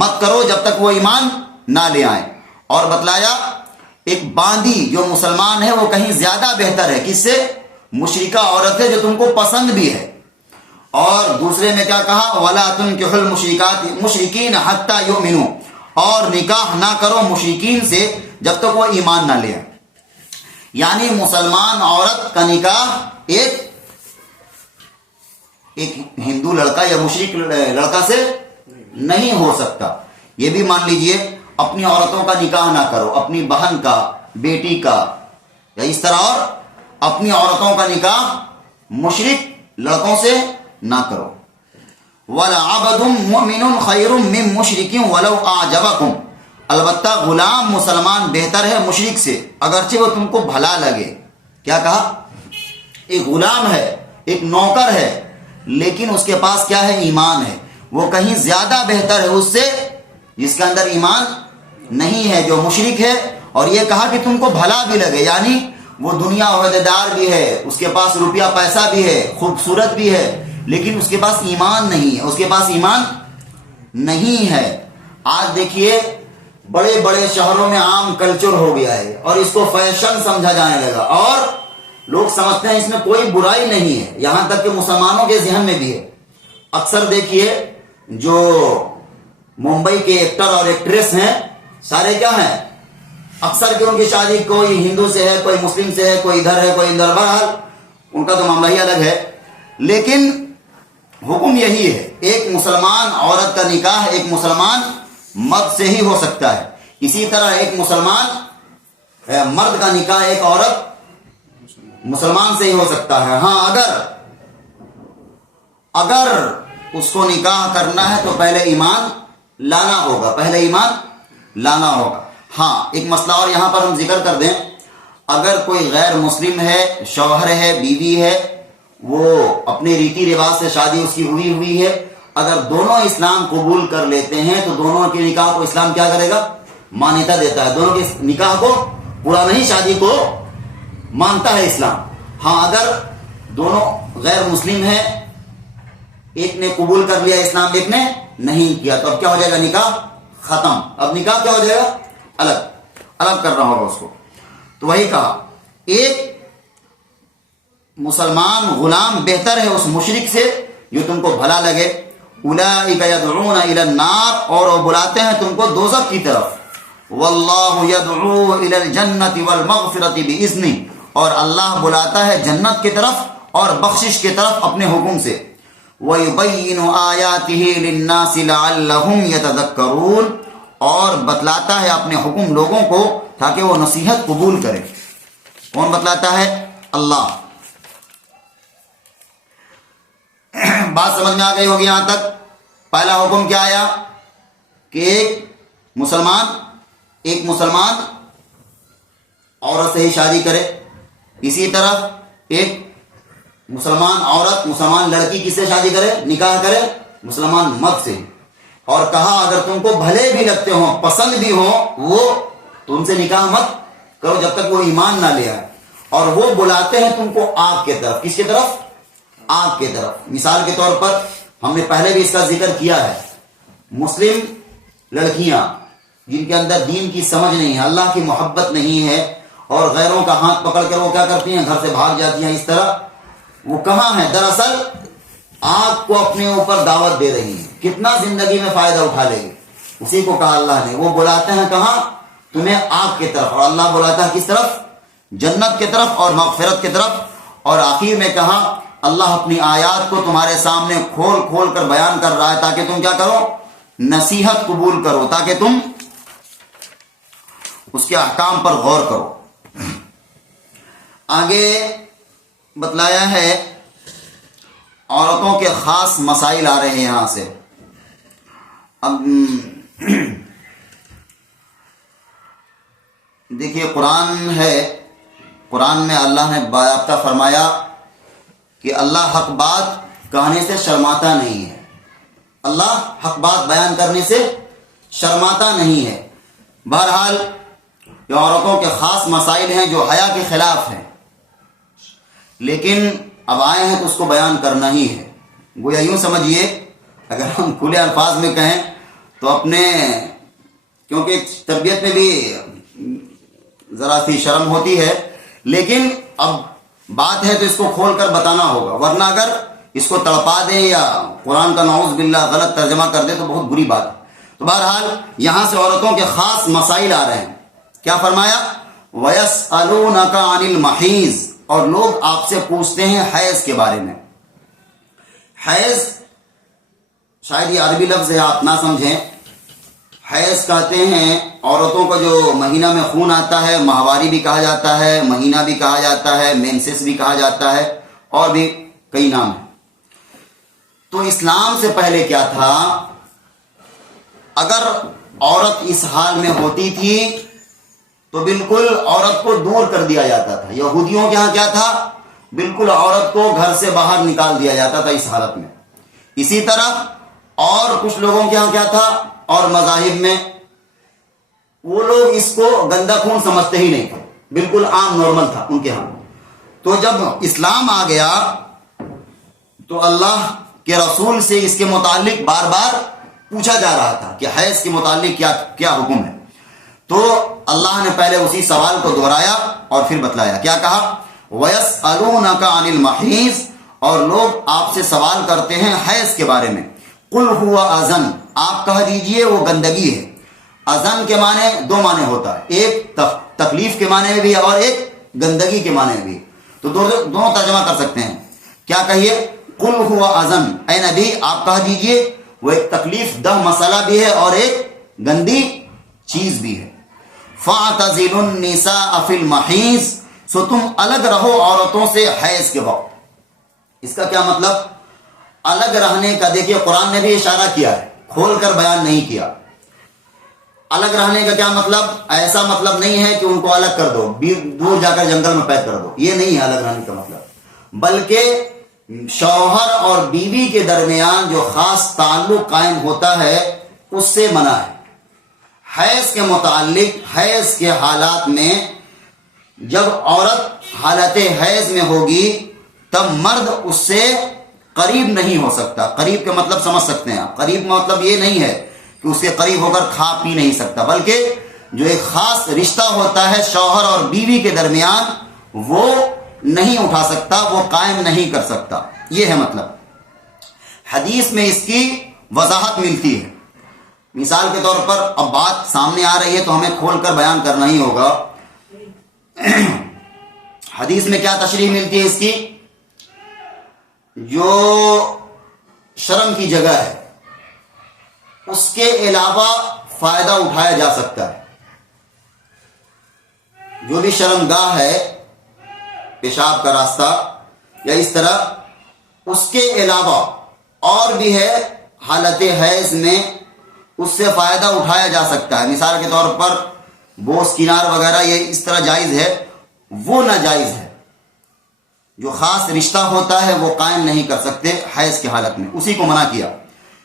مت کرو جب تک وہ ایمان نہ لے آئیں. اور بتلایا ایک باندی جو مسلمان ہے وہ کہیں زیادہ بہتر ہے کس سے؟ مشرکہ عورت ہے جو تم کو پسند بھی ہے. اور دوسرے میں کیا کہا؟ وَلَا تُنْكِحُوا الْمُشْرِكَاتِ مُشْرِكِينَ حَتَّى يُؤْمِنُوا. اور نکاح نہ کرو مشرکین سے جب تک وہ ایمان نہ لے آئیں. یعنی مسلمان عورت کا نکاح ایک ہندو لڑکا یا مشرک لڑکا سے نہیں ہو سکتا. یہ بھی مان لیجئے اپنی عورتوں کا نکاح نہ کرو، اپنی بہن کا، بیٹی کا، یا اس طرح. اور اپنی عورتوں کا نکاح مشرک لڑکوں سے نہ کرو. وَلَعَبْدٌ مُؤْمِنٌ خَيْرٌ مِّن مُشْرِكٍ وَلَوْ أَعْجَبَكُمْ. البتہ غلام مسلمان بہتر ہے مشرک سے اگرچہ وہ تم کو بھلا لگے. کیا کہا؟ ایک غلام ہے، ایک نوکر ہے، لیکن اس کے پاس کیا ہے؟ ایمان ہے. وہ کہیں زیادہ بہتر ہے اس سے جس کے اندر ایمان نہیں ہے، جو مشرک ہے. اور یہ کہا کہ تم کو بھلا بھی لگے، یعنی وہ دنیا عہدیدار بھی ہے، اس کے پاس روپیہ پیسہ بھی ہے، خوبصورت بھی ہے، لیکن اس کے پاس ایمان نہیں ہے. اس کے پاس ایمان نہیں ہے. آج دیکھیے بڑے بڑے شہروں میں عام کلچر ہو گیا ہے اور اس کو فیشن سمجھا جانے لگا اور لوگ سمجھتے ہیں اس میں کوئی برائی نہیں ہے، یہاں تک کہ مسلمانوں کے ذہن میں بھی ہے. اکثر دیکھیے جو ممبئی کے ایکٹر اور ایکٹریس ہیں سارے کیا ہیں؟ اکثر کہ ان کی شادی کوئی ہندو سے ہے، کوئی مسلم سے ہے، کوئی ادھر ہے، کوئی ادھر. بہرحال ان کا تو معاملہ ہی الگ ہے. لیکن حکم یہی ہے، ایک مسلمان عورت کا نکاح ایک مسلمان مرد سے ہی ہو سکتا ہے. اسی طرح ایک مسلمان مرد کا نکاح ایک عورت مسلمان سے ہی ہو سکتا ہے. ہاں اگر اس کو نکاح کرنا ہے تو پہلے ایمان لانا ہوگا. ہاں ایک مسئلہ اور یہاں پر ہم ذکر کر دیں. اگر کوئی غیر مسلم ہے، شوہر ہے، بیوی ہے، وہ اپنے ریتی رواج سے شادی اس کی ہوئی ہے، اگر دونوں اسلام قبول کر لیتے ہیں تو دونوں کے نکاح کو اسلام کیا کرے گا؟ مانیتا دیتا ہے. دونوں کے نکاح کو پورا نہیں، شادی کو مانتا ہے اسلام. ہاں اگر دونوں غیر مسلم ہیں، ایک نے قبول کر لیا اسلام، ایک نے نہیں کیا، تو اب کیا ہو جائے گا؟ نکاح ختم. اب نکاح کیا ہو جائے گا؟ الگ کرنا ہوگا اس کو. تو وہی کہا ایک مسلمان غلام بہتر ہے اس مشرک سے جو تم کو بھلا لگے. اولئک یدعون الی النار. اور وہ بلاتے ہیں تم کو دوزخ کی طرف. واللہ یدعو الی الجنۃ والمغفرۃ باذنہ. اور اللہ بلاتا ہے جنت کی طرف اور بخشش کی طرف اپنے حکم سے. وَيُبَيِّنُ آيَاتِهِ لِلنَّاسِ لَعَلَّهُمْ يَتَذَكَّرُونَ. اور بتلاتا ہے اپنے حکم لوگوں کو تاکہ وہ نصیحت قبول کرے. کون بتلاتا ہے؟ اللہ. بات سمجھ میں آ گئی ہوگی یہاں تک. پہلا حکم کیا آیا کہ ایک مسلمان عورت سے ہی شادی کرے. اسی طرح ایک مسلمان عورت مسلمان لڑکی کس سے شادی کرے؟ نکاح کرے مسلمان مرد سے. اور کہا اگر تم کو بھلے بھی لگتے ہوں، پسند بھی ہوں، وہ تو ان سے نکاح مت کرو جب تک وہ ایمان نہ لے آئے. اور وہ بلاتے ہیں تم کو آگ کے طرف. کس کی طرف؟ آگ کی طرف. مثال کے طور پر ہم نے پہلے بھی اس کا ذکر کیا ہے، مسلم لڑکیاں جن کے اندر دین کی سمجھ نہیں ہے، اللہ کی محبت نہیں ہے، اور غیروں کا ہاتھ پکڑ کر وہ کیا کرتی ہیں، گھر سے بھاگ جاتی ہیں. اس طرح وہ کہاں ہیں؟ دراصل آگ کو اپنے اوپر دعوت دے رہی ہیں. کتنا زندگی میں فائدہ اٹھا لے گی، اسی کو کہا اللہ نے. وہ بلاتے ہیں کہاں؟ تمہیں آگ کی طرف، اور اللہ بلاتا ہے کس طرف؟ جنت کی طرف اور مغفرت کی طرف. اور آخر میں کہا اللہ اپنی آیات کو تمہارے سامنے کھول کھول کر بیان کر رہا ہے تاکہ تم کیا کرو؟ نصیحت قبول کرو، تاکہ تم اس کے احکام پر غور کرو. آگے بتلایا ہے عورتوں کے خاص مسائل آ رہے ہیں یہاں سے. اب دیکھیے قرآن ہے، قرآن میں اللہ نے باضابطہ فرمایا کہ اللہ حق بات کہنے سے شرماتا نہیں ہے. اللہ حق بات بیان کرنے سے شرماتا نہیں ہے. بہرحال یہ عورتوں کے خاص مسائل ہیں جو حیا کے خلاف ہیں، لیکن اب آئے ہیں تو اس کو بیان کرنا ہی ہے. گویا یوں سمجھیے، اگر ہم کھلے الفاظ میں کہیں تو اپنے، کیونکہ طبیعت میں بھی ذرا سی شرم ہوتی ہے، لیکن اب بات ہے تو اس کو کھول کر بتانا ہوگا، ورنہ اگر اس کو تڑپا دیں یا قرآن کا نعوذ باللہ غلط ترجمہ کر دے تو بہت بری بات ہے. تو بہرحال یہاں سے عورتوں کے خاص مسائل آ رہے ہیں. کیا فرمایا؟ وَيَسْأَلُونَكَ عَنِ الْمَحِيضِ، اور لوگ آپ سے پوچھتے ہیں حیض کے بارے میں. حیض شاید یہ عربی لفظ ہے، آپ نہ سمجھیں. حیض کہتے ہیں عورتوں کا جو مہینہ میں خون آتا ہے، ماہواری بھی کہا جاتا ہے، مہینہ بھی کہا جاتا ہے، مینسس بھی کہا جاتا ہے، اور بھی کئی نام ہیں. تو اسلام سے پہلے کیا تھا؟ اگر عورت اس حال میں ہوتی تھی تو بالکل عورت کو دور کر دیا جاتا تھا. یہودیوں کے ہاں کیا تھا؟ بالکل عورت کو گھر سے باہر نکال دیا جاتا تھا اس حالت میں. اسی طرح اور کچھ لوگوں کے ہاں کیا تھا، اور مذاہب میں وہ لوگ اس کو گندا خون سمجھتے ہی نہیں تھے، بالکل عام نارمل تھا ان کے ہاں. تو جب اسلام آ گیا تو اللہ کے رسول سے اس کے متعلق بار بار پوچھا جا رہا تھا کہ حیض کے متعلق کیا حکم ہے. تو اللہ نے پہلے اسی سوال کو دہرایا اور پھر بتلایا. کیا کہا؟ وَيَسْأَلُونَكَ عَنِ الْمَحِيضِ، اور لوگ آپ سے سوال کرتے ہیں حیض کے بارے میں. قُلْ هُوَ أَذًا، آپ کہہ دیجئے وہ گندگی ہے. اذن کے معنی دو معنی ہوتا ہے، ایک تکلیف کے معنی میں بھی اور ایک گندگی کے معنی میں بھی. تو دونوں ترجمہ کر سکتے ہیں. کیا کہیے؟ قُلْ هُوَ أَذًا، اے نبی آپ کہہ دیجئے وہ ایک تکلیف دہ مسئلہ بھی ہے اور ایک گندی چیز بھی ہے. فَاعْتَزِلُوا النِّسَاءَ فِي الْمَحِيضِ، سو تم الگ رہو عورتوں سے حیض کے وقت. اس کا کیا مطلب؟ الگ رہنے کا دیکھیے قرآن نے بھی اشارہ کیا ہے، کھول کر بیان نہیں کیا. الگ رہنے کا کیا مطلب؟ ایسا مطلب نہیں ہے کہ ان کو الگ کر دو، دور جا کر جنگل میں قید کر دو، یہ نہیں ہے الگ رہنے کا مطلب. بلکہ شوہر اور بیوی کے درمیان جو خاص تعلق قائم ہوتا ہے اس سے منع ہے. حیض کے متعلق، حیض کے حالات میں جب عورت حالت حیض میں ہوگی تب مرد اس سے قریب نہیں ہو سکتا. قریب کا مطلب سمجھ سکتے ہیں آپ. قریب مطلب یہ نہیں ہے کہ اس کے قریب ہو کر کھا پی نہیں سکتا، بلکہ جو ایک خاص رشتہ ہوتا ہے شوہر اور بیوی کے درمیان وہ نہیں اٹھا سکتا، وہ قائم نہیں کر سکتا. یہ ہے مطلب. حدیث میں اس کی وضاحت ملتی ہے. مثال کے طور پر اب بات سامنے آ رہی ہے تو ہمیں کھول کر بیان کرنا ہی ہوگا. حدیث میں کیا تشریح ملتی ہے اس کی؟ جو شرم کی جگہ ہے اس کے علاوہ فائدہ اٹھایا جا سکتا ہے. جو بھی شرمگاہ ہے، پیشاب کا راستہ یا اس طرح، اس کے علاوہ اور بھی ہے حالت حیض میں اس سے فائدہ اٹھایا جا سکتا ہے. مثال کے طور پر بوس کنار وغیرہ یہ اس طرح جائز ہے، وہ ناجائز ہے. جو خاص رشتہ ہوتا ہے وہ قائم نہیں کر سکتے حیض کی حالت میں. اسی کو منع کیا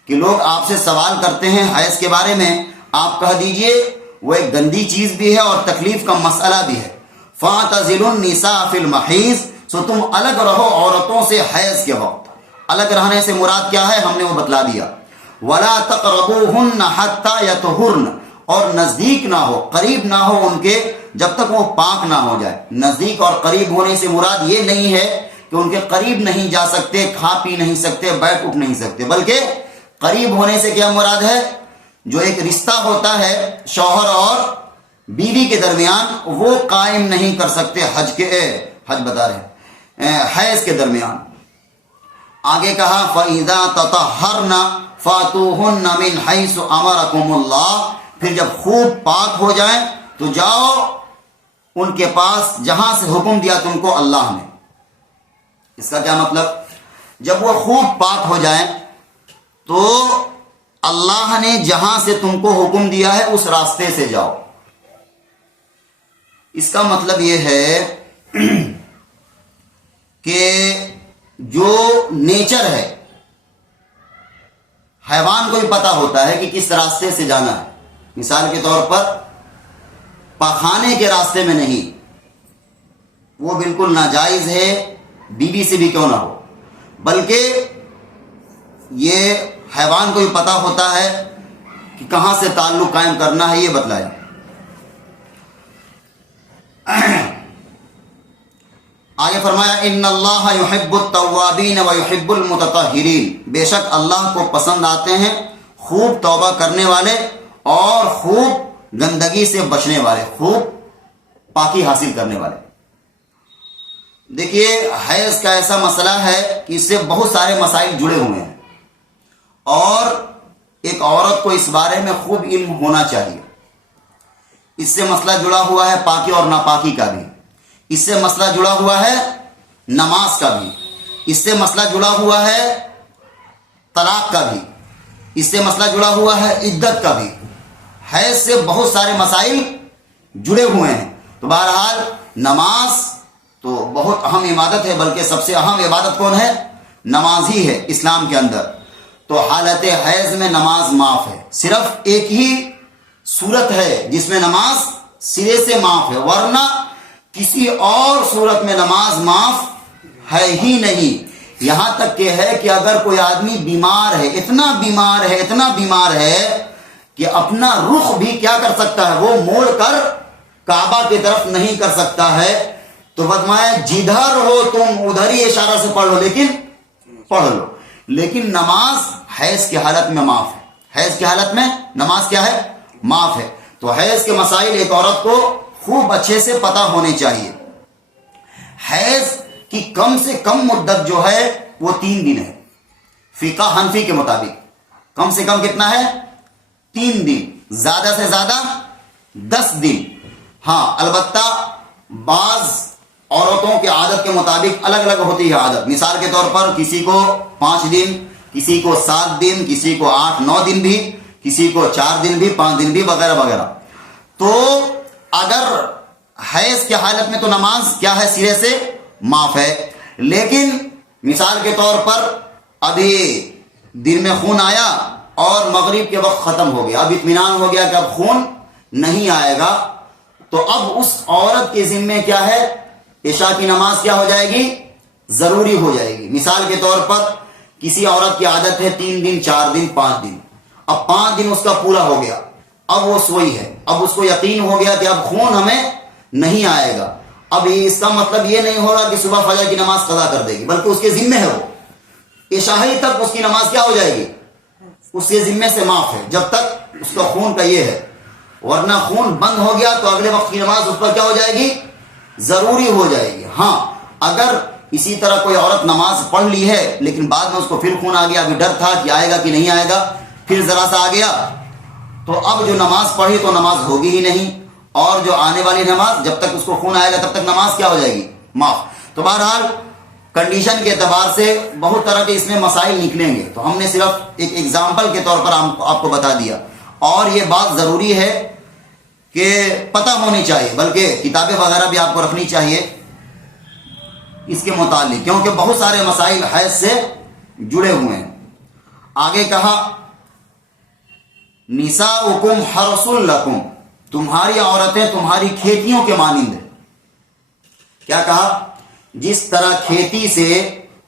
کہ لوگ آپ سے سوال کرتے ہیں حیض کے بارے میں، آپ کہہ دیجئے وہ ایک گندی چیز بھی ہے اور تکلیف کا مسئلہ بھی ہے. فَاعْتَزِلُوا النِّسَاءَ فِي الْمَحِيضِ، سو تم الگ رہو عورتوں سے حیض کے وقت. الگ رہنے سے مراد کیا ہے ہم نے وہ بتلا دیا. ولا تقربوهن حتى يطهرن، اور نزدیک نہ ہو، قریب نہ ہو ان کے جب تک وہ پاک نہ ہو جائے. نزدیک اور قریب ہونے سے مراد یہ نہیں ہے کہ ان کے قریب نہیں جا سکتے، کھا پی نہیں سکتے، بیٹھ اٹھ نہیں سکتے، بلکہ قریب ہونے سے کیا مراد ہے؟ جو ایک رشتہ ہوتا ہے شوہر اور بیوی کے درمیان وہ قائم نہیں کر سکتے حج بتا رہے حیض کے درمیان. آگے کہا فَإِذَا تَطَهَّرْنَ فَاتُوهُنَّ مِنْ حَيْثُ أَمَرَكُمُ اللَّهُ، پھر جب خوب پاک ہو جائیں تو جاؤ ان کے پاس جہاں سے حکم دیا تم کو اللہ نے. اس کا کیا مطلب؟ جب وہ خوب پاک ہو جائیں تو اللہ نے جہاں سے تم کو حکم دیا ہے اس راستے سے جاؤ. اس کا مطلب یہ ہے کہ جو نیچر ہے حیوان کو بھی پتا ہوتا ہے کہ کس راستے سے جانا ہے. مثال کے طور پر پاخانے کے راستے میں نہیں، وہ بالکل ناجائز ہے بیوی سے بھی کیوں نہ ہو، بلکہ یہ حیوان کو بھی پتا ہوتا ہے کہ کہاں سے تعلق قائم کرنا ہے، یہ بتلایا. آگے فرمایا ان اللہ یحب التوابین ویحب المتطہرین، بے شک اللہ کو پسند آتے ہیں خوب توبہ کرنے والے اور خوب گندگی سے بچنے والے، خوب پاکی حاصل کرنے والے. دیکھیے حیض کا ایسا مسئلہ ہے کہ اس سے بہت سارے مسائل جڑے ہوئے ہیں اور ایک عورت کو اس بارے میں خوب علم ہونا چاہیے. اس سے مسئلہ جڑا ہوا ہے پاکی اور ناپاکی کا بھی، اس سے مسئلہ جڑا ہوا ہے نماز کا بھی، اس سے مسئلہ جڑا ہوا ہے طلاق کا بھی، اس سے مسئلہ جڑا ہوا ہے عدت کا بھی. حیض سے بہت سارے مسائل جڑے ہوئے ہیں. تو بہرحال نماز تو بہت اہم عبادت ہے، بلکہ سب سے اہم عبادت کون ہے؟ نماز ہی ہے اسلام کے اندر. تو حالت حیض میں نماز معاف ہے. صرف ایک ہی صورت ہے جس میں نماز سرے سے معاف ہے، ورنہ کسی اور صورت میں نماز معاف ہے ہی نہیں. یہاں تک کہ ہے کہ اگر کوئی آدمی بیمار ہے، اتنا بیمار ہے کہ اپنا رخ بھی کیا کر سکتا ہے، وہ موڑ کر کعبہ کی طرف نہیں کر سکتا ہے، تو فرمایا جدھر ہو تم ادھر ہی اشارہ سے پڑھ لو، لیکن پڑھ لو. لیکن نماز حیض کی حالت میں معاف ہے. حیض کی حالت میں نماز کیا ہے؟ معاف ہے. تو حیض کے مسائل ایک عورت کو خوب اچھے سے پتہ ہونے چاہیے. حیض کی کم سے کم مدت جو ہے وہ 3 دن ہے. فقہ حنفی کے مطابق کم سے کم کتنا ہے؟ 3 دن، زیادہ سے زیادہ 10 دن. ہاں البتہ بعض عورتوں کی عادت کے مطابق الگ الگ ہوتی ہے عادت. مثال کے طور پر کسی کو 5 دن، کسی کو 7 دن، کسی کو 8-9 دن بھی، کسی کو 4 دن بھی، 5 دن بھی، وغیرہ وغیرہ. تو اگر حیض کی حالت میں تو نماز کیا ہے؟ سرے سے معاف ہے. لیکن مثال کے طور پر ابھی دن میں خون آیا اور مغرب کے وقت ختم ہو گیا، اب اطمینان ہو گیا کہ اب خون نہیں آئے گا، تو اب اس عورت کے ذمے کیا ہے؟ عشاء کی نماز کیا ہو جائے گی؟ ضروری ہو جائے گی. مثال کے طور پر کسی عورت کی عادت ہے 3 دن، 4 دن، 5 دن. اب 5 دن اس کا پورا ہو گیا، اب وہ سوئی ہے، اب اس کو یقین ہو گیا کہ اب خون ہمیں نہیں آئے گا. اب اس کا مطلب یہ نہیں ہوگا کہ صبح فجر کی نماز قضا کر دے گی، بلکہ اس کے ذمے ہے وہ عشاء تک اس کی نماز کیا ہو جائے گی؟ اس کے ذمے سے معاف ہے جب تک اس کا خون کا یہ ہے. ورنہ خون بند ہو گیا تو اگلے وقت کی نماز اس پر کیا ہو جائے گی؟ ضروری ہو جائے گی. ہاں اگر اسی طرح کوئی عورت نماز پڑھ لی ہے لیکن بعد میں اس کو پھر خون آ گیا، ابھی ڈر تھا کہ آئے گا کہ نہیں آئے گا، پھر ذرا سا آ گیا، تو اب جو نماز پڑھی تو نماز ہوگی ہی نہیں، اور جو آنے والی نماز جب تک اس کو خون آئے گا تب تک نماز کیا ہو جائے گی؟ معاف. تو بہرحال کنڈیشن کے اعتبار سے بہت طرح کے اس میں مسائل نکلیں گے، تو ہم نے صرف ایک ایگزامپل کے طور پر آپ کو بتا دیا. اور یہ بات ضروری ہے کہ پتہ ہونی چاہیے، بلکہ کتابیں وغیرہ بھی آپ کو رکھنی چاہیے اس کے متعلق، کیونکہ بہت سارے مسائل حیض سے جڑے ہوئے ہیں. آگے کہا نساؤکم حرث لکم، تمہاری عورتیں تمہاری کھیتیوں کے مانند ہیں. کیا کہا؟ جس طرح کھیتی سے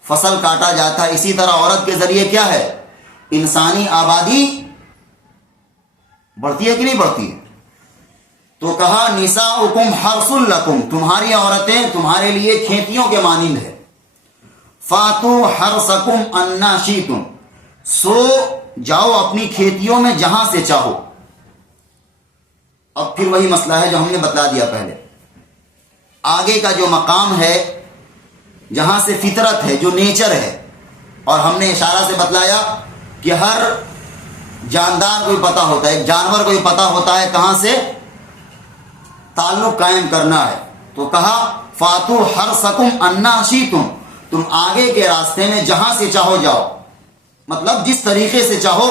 فصل کاٹا جاتا ہے اسی طرح عورت کے ذریعے کیا ہے انسانی آبادی بڑھتی ہے کہ نہیں بڑھتی ہے. تو کہا نساؤکم حرث لکم، تمہاری عورتیں تمہارے لیے کھیتیوں کے مانند ہے. فاتو حرثکم انا شئتم، سو جاؤ اپنی کھیتیوں میں جہاں سے چاہو. اب پھر وہی مسئلہ ہے جو ہم نے بتلا دیا پہلے. آگے کا جو مقام ہے جہاں سے فطرت ہے، جو نیچر ہے، اور ہم نے اشارہ سے بتلایا کہ ہر جاندار کو پتہ ہوتا ہے، ایک جانور کو پتہ ہوتا ہے کہاں سے تعلق قائم کرنا ہے. تو کہا فاتو حرثکم انا شئتم، تم آگے کے راستے میں جہاں سے چاہو جاؤ، مطلب جس طریقے سے چاہو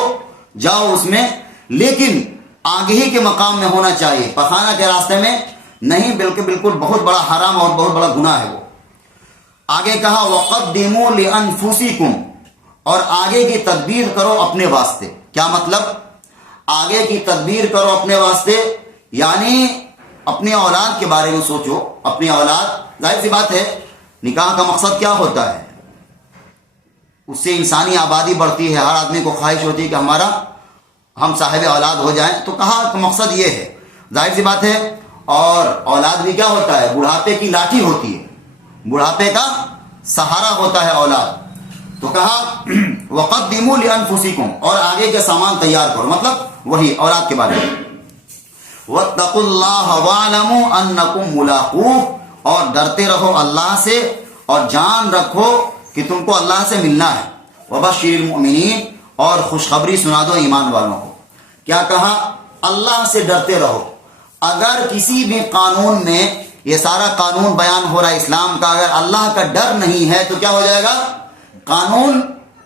جاؤ اس میں، لیکن آگے ہی کے مقام میں ہونا چاہیے، پخانہ کے راستے میں نہیں، بالکل بہت بڑا حرام اور بہت بڑا گناہ ہے وہ. آگے کہا وقدموا لانفسکم، اور آگے کی تدبیر کرو اپنے واسطے. کیا مطلب؟ آگے کی تدبیر کرو اپنے واسطے یعنی اپنے اولاد کے بارے میں سوچو. اپنی اولاد، ظاہر سی بات ہے نکاح کا مقصد کیا ہوتا ہے؟ اس سے انسانی آبادی بڑھتی ہے. ہر آدمی کو خواہش ہوتی ہے کہ ہم صاحب اولاد ہو جائیں. تو کہا کہ مقصد یہ ہے، ظاہر سی بات ہے. اور اولاد بھی کیا ہوتا ہے؟ بڑھاپے کی لاٹھی ہوتی ہے، بڑھاپے کا سہارا ہوتا ہے اولاد. تو کہا وقدموا لانفسکم، اور آگے کے سامان تیار کرو، مطلب وہی اولاد کے بارے میں. واتقوا اللہ واعلموا انکم ملاقوہ، اور ڈرتے رہو اللہ سے اور جان رکھو کہ تم کو اللہ سے ملنا ہے. وبشر المؤمنین، اور خوشخبری سنا دو ایمان والوں کو. کیا کہا؟ اللہ سے ڈرتے رہو. اگر کسی بھی قانون میں، یہ سارا قانون بیان ہو رہا ہے اسلام کا، اگر اللہ کا ڈر نہیں ہے تو کیا ہو جائے گا؟ قانون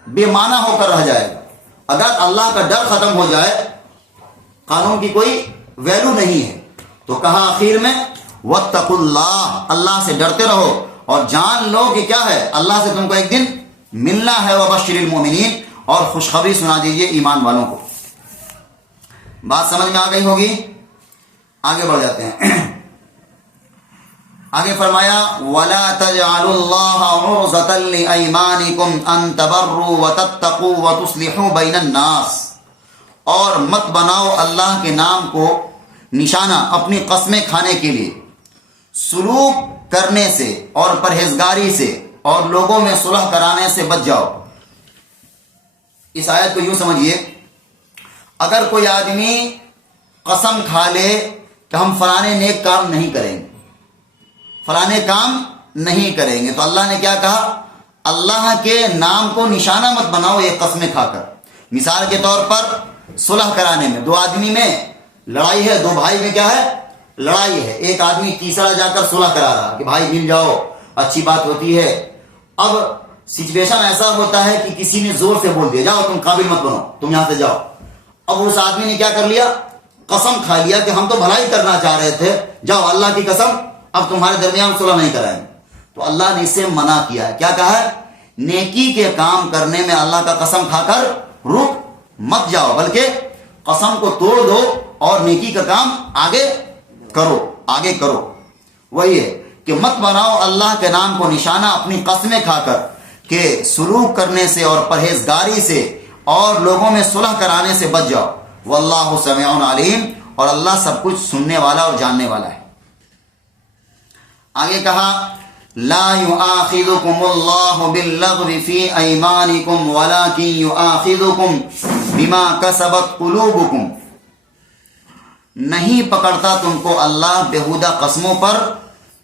بے معنی ہو کر رہ جائے گا. اگر اللہ کا ڈر ختم ہو جائے قانون کی کوئی ویلو نہیں ہے. تو کہا آخر میں واتقوا اللہ، اللہ سے ڈرتے رہو اور جان لو کہ کیا ہے، اللہ سے تم کو ایک دن ملنا ہے. وبشر المؤمنین، اور خوشخبری سنا دیجئے ایمان والوں کو. بات سمجھ میں آ گئی ہوگی؟ آگے بڑھ جاتے ہیں. آگے فرمایا وَلَا تَجْعَلُوا اللَّهَ عُرْضَةً لِأَيْمَانِكُمْ أَن تَبَرُّوا وَتَتَّقُوا وَتُصْلِحُوا بَيْنَ النَّاسِ، اور مت بناؤ اللہ کے نام کو نشانہ اپنی قسمیں کھانے کے لیے، سلوک کرنے سے اور پرہیزگاری سے اور لوگوں میں صلح کرانے سے بچ جاؤ. اس آیت کو یوں سمجھیے، اگر کوئی آدمی قسم کھا لے کہ ہم فلانے نیک کام نہیں کریں گے، فلانے کام نہیں کریں گے، تو اللہ نے کیا کہا؟ اللہ کے نام کو نشانہ مت بناؤ یہ قسمیں کھا کر. مثال کے طور پر صلح کرانے میں، دو آدمی میں لڑائی ہے، دو بھائی میں کیا ہے؟ لڑائی ہے. ایک آدمی تیسرا جا کر صلح کرا رہا کہ بھائی مل جاؤ، اچھی بات ہوتی ہے. اب سچویشن ایسا ہوتا ہے کہ کسی نے زور سے بول دیا جاؤ تم قابل مت بنو، تم یہاں سے جاؤ. اب اس آدمی نے کیا کر لیا؟ قسم کھا لیا کہ ہم تو بھلائی کرنا چاہ رہے تھے، جاؤ اللہ کی قسم اب تمہارے درمیان صلح نہیں کرائیں گے. تو اللہ نے اس سے منع کیا ہے. کیا کہا ہے؟ نیکی کے کام کرنے میں اللہ کا قسم کھا کر رک مت جاؤ، بلکہ قسم کو توڑ دو اور نیکی کا کام آگے کرو. وہی ہے کہ مت بناؤ اللہ کے نام کو نشانہ اپنی قسمیں کھا کر، کہ سلوک کرنے سے اور پرہیزگاری سے اور لوگوں میں صلح کرانے سے بچ جاؤ. واللہ سمیع علیم، اور اللہ سب کچھ سننے والا اور جاننے والا ہے. آگے کہا لا یؤاخذکم اللہ باللغو فی ایمانکم ولکن یؤاخذکم بما کسبت قلوبکم، نہیں پکڑتا تم کو اللہ بےہودہ قسموں پر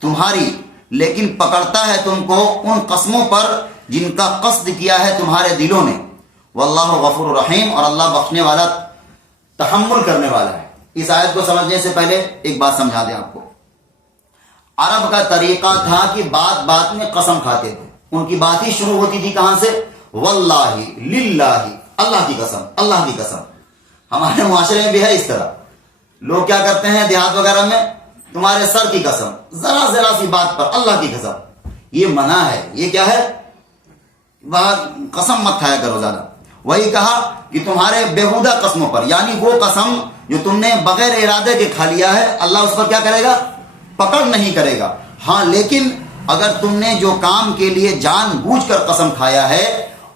تمہاری، لیکن پکڑتا ہے تم کو ان قسموں پر جن کا قصد کیا ہے تمہارے دلوں نے. واللہ غفور رحیم، اور اللہ بخشنے والا تحمل کرنے والا ہے. اس آیت کو سمجھنے سے پہلے ایک بات سمجھا دیں آپ کو. عرب کا طریقہ تھا کہ بات بات میں قسم کھاتے تھے. ان کی بات ہی شروع ہوتی تھی کہاں سے؟ واللہ، للہ، اللہ کی قسم، اللہ کی قسم. ہمارے معاشرے میں بھی ہے اس طرح. لوگ کیا کرتے ہیں دیہات وغیرہ میں؟ تمہارے سر کی قسم، ذرا سی بات پر اللہ کی قسم. یہ منع ہے. یہ کیا ہے؟ قسم مت کھایا کرو زیادہ. وہی کہا کہ تمہارے بےہودہ قسموں پر، یعنی وہ قسم جو تم نے بغیر ارادے کے کھا لیا ہے، اللہ اس پر کیا کرے گا؟ پکڑ نہیں کرے گا. ہاں لیکن اگر تم نے جو کام کے لیے جان بوجھ کر قسم کھایا ہے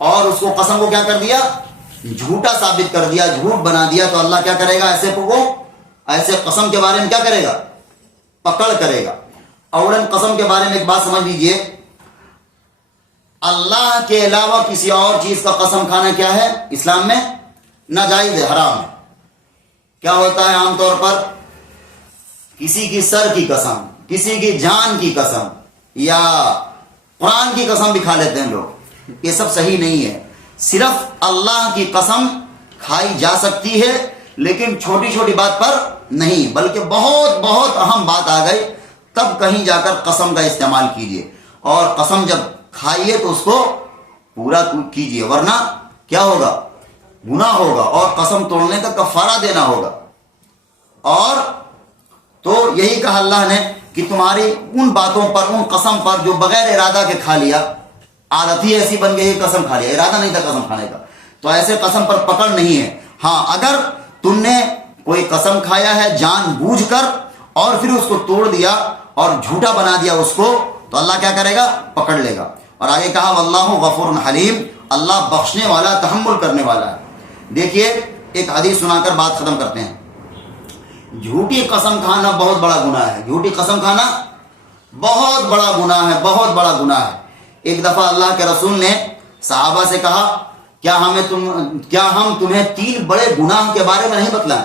اور اس کو قسم کو کیا کر دیا؟ جھوٹا ثابت کر دیا، جھوٹ بنا دیا، تو اللہ کیا کرے گا؟ ایسے قسم کے بارے میں کیا کرے گا؟ پکڑ کرے گا۔ اولاً قسم کے بارے میں ایک بات سمجھ لیجئے، اللہ کے علاوہ کسی اور چیز کا قسم کھانا کیا ہے؟ اسلام میں ناجائز ہے، حرام ہے۔ کیا ہوتا ہے عام طور پر؟ کسی کی سر کی قسم، کسی کی جان کی قسم، یا قرآن کی قسم بھی کھا لیتے ہیں لوگ۔ یہ سب صحیح نہیں ہے۔ صرف اللہ کی قسم کھائی جا سکتی ہے، لیکن چھوٹی چھوٹی بات پر نہیں، بلکہ بہت بہت اہم بات آ گئی تب کہیں جا کر قسم کا استعمال کیجیے، اور قسم جب کھائیے تو اس کو پورا کیجیے، ورنہ کیا ہوگا؟ گناہ ہوگا، اور قسم توڑنے کا کفارہ دینا ہوگا۔ اور تو یہی کہا اللہ نے کہ تمہاری ان باتوں پر، ان قسم پر جو بغیر ارادہ کے کھا لیا، عادت ہی ایسی بن گئی، قسم کھا لیا، ارادہ نہیں تھا قسم کھانے کا، تو ایسے قسم پر پکڑ نہیں ہے۔ ہاں، اگر تم نے کوئی قسم کھایا ہے جان بوجھ کر اور پھر اس کو توڑ دیا اور جھوٹا بنا دیا اس کو، تو اللہ کیا کرے گا؟ پکڑ لے گا۔ اور آگے کہا واللہ غفور حلیم، اللہ بخشنے والا، تحمل کرنے والا ہے۔ دیکھیے ایک حدیث سنا کر بات ختم کرتے ہیں۔ جھوٹی قسم کھانا بہت بڑا گناہ ہے، جھوٹی قسم کھانا بہت بڑا گناہ ہے، بہت بڑا گناہ ہے۔ ایک دفعہ اللہ کے رسول نے صحابہ سے کہا کیا ہم تمہیں 3 بڑے گناہ کے بارے میں نہیں بتلائیں؟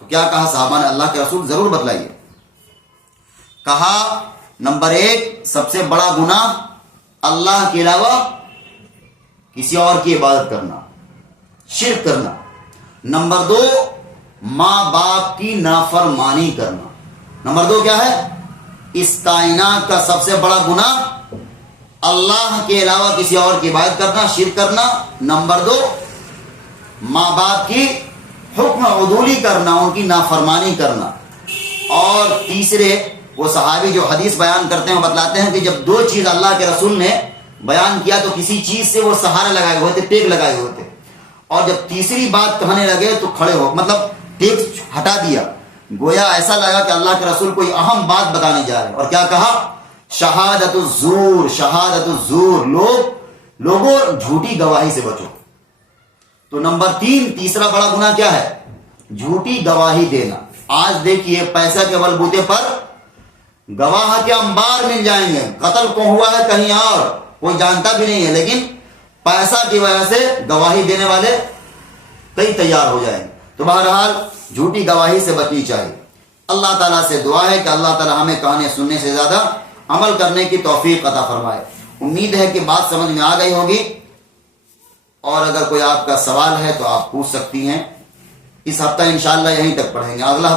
تو کیا کہا صحابہ نے؟ اللہ کے رسول ضرور بتلائیے۔ کہا نمبر 1 سب سے بڑا گناہ اللہ کے علاوہ کسی اور کی عبادت کرنا، شرک کرنا۔ نمبر 2 ماں باپ کی نافرمانی کرنا۔ نمبر 2 کیا ہے؟ اس کائنات کا سب سے بڑا گناہ اللہ کے علاوہ کسی اور کی عبادت کرنا، شرک کرنا۔ نمبر 2 ماں باپ کی حکم عدولی کرنا، ان کی نافرمانی کرنا۔ اور تیسرے وہ صحابی جو حدیث بیان کرتے ہیں بتلاتے ہیں کہ جب 2 چیز اللہ کے رسول نے بیان کیا تو کسی چیز سے وہ سہارا لگائے ہوئے تھے، ٹیک لگائے ہوئے تھے، اور جب تیسری بات کہنے لگے تو کھڑے ہو، مطلب ٹیک ہٹا دیا، گویا ایسا لگا کہ اللہ کے رسول کوئی اہم بات بتانے جا رہے ہیں۔ اور کیا کہا؟ شہادت الزور، شہادت الزور، لوگوں جھوٹی گواہی سے بچو۔ تو نمبر 3 تیسرا بڑا گناہ کیا ہے؟ جھوٹی گواہی دینا۔ آج دیکھیے پیسہ کے بلبوتے پر گواہ کے انبار مل جائیں گے، قتل کو ہوا ہے کہیں اور کوئی جانتا بھی نہیں ہے، لیکن پیسہ کی وجہ سے گواہی دینے والے کئی تیار ہو جائیں گے۔ تو بہرحال جھوٹی گواہی سے بچنی چاہیے۔ اللہ تعالیٰ سے دعا ہے کہ اللہ تعالیٰ ہمیں کہنے سننے سے زیادہ عمل کرنے کی توفیق عطا فرمائے۔ امید ہے کہ بات سمجھ میں آ گئی ہوگی، اور اگر کوئی آپ کا سوال ہے تو آپ پوچھ سکتی ہیں۔ اس ہفتہ انشاءاللہ یہیں تک پڑھیں گے، اگلا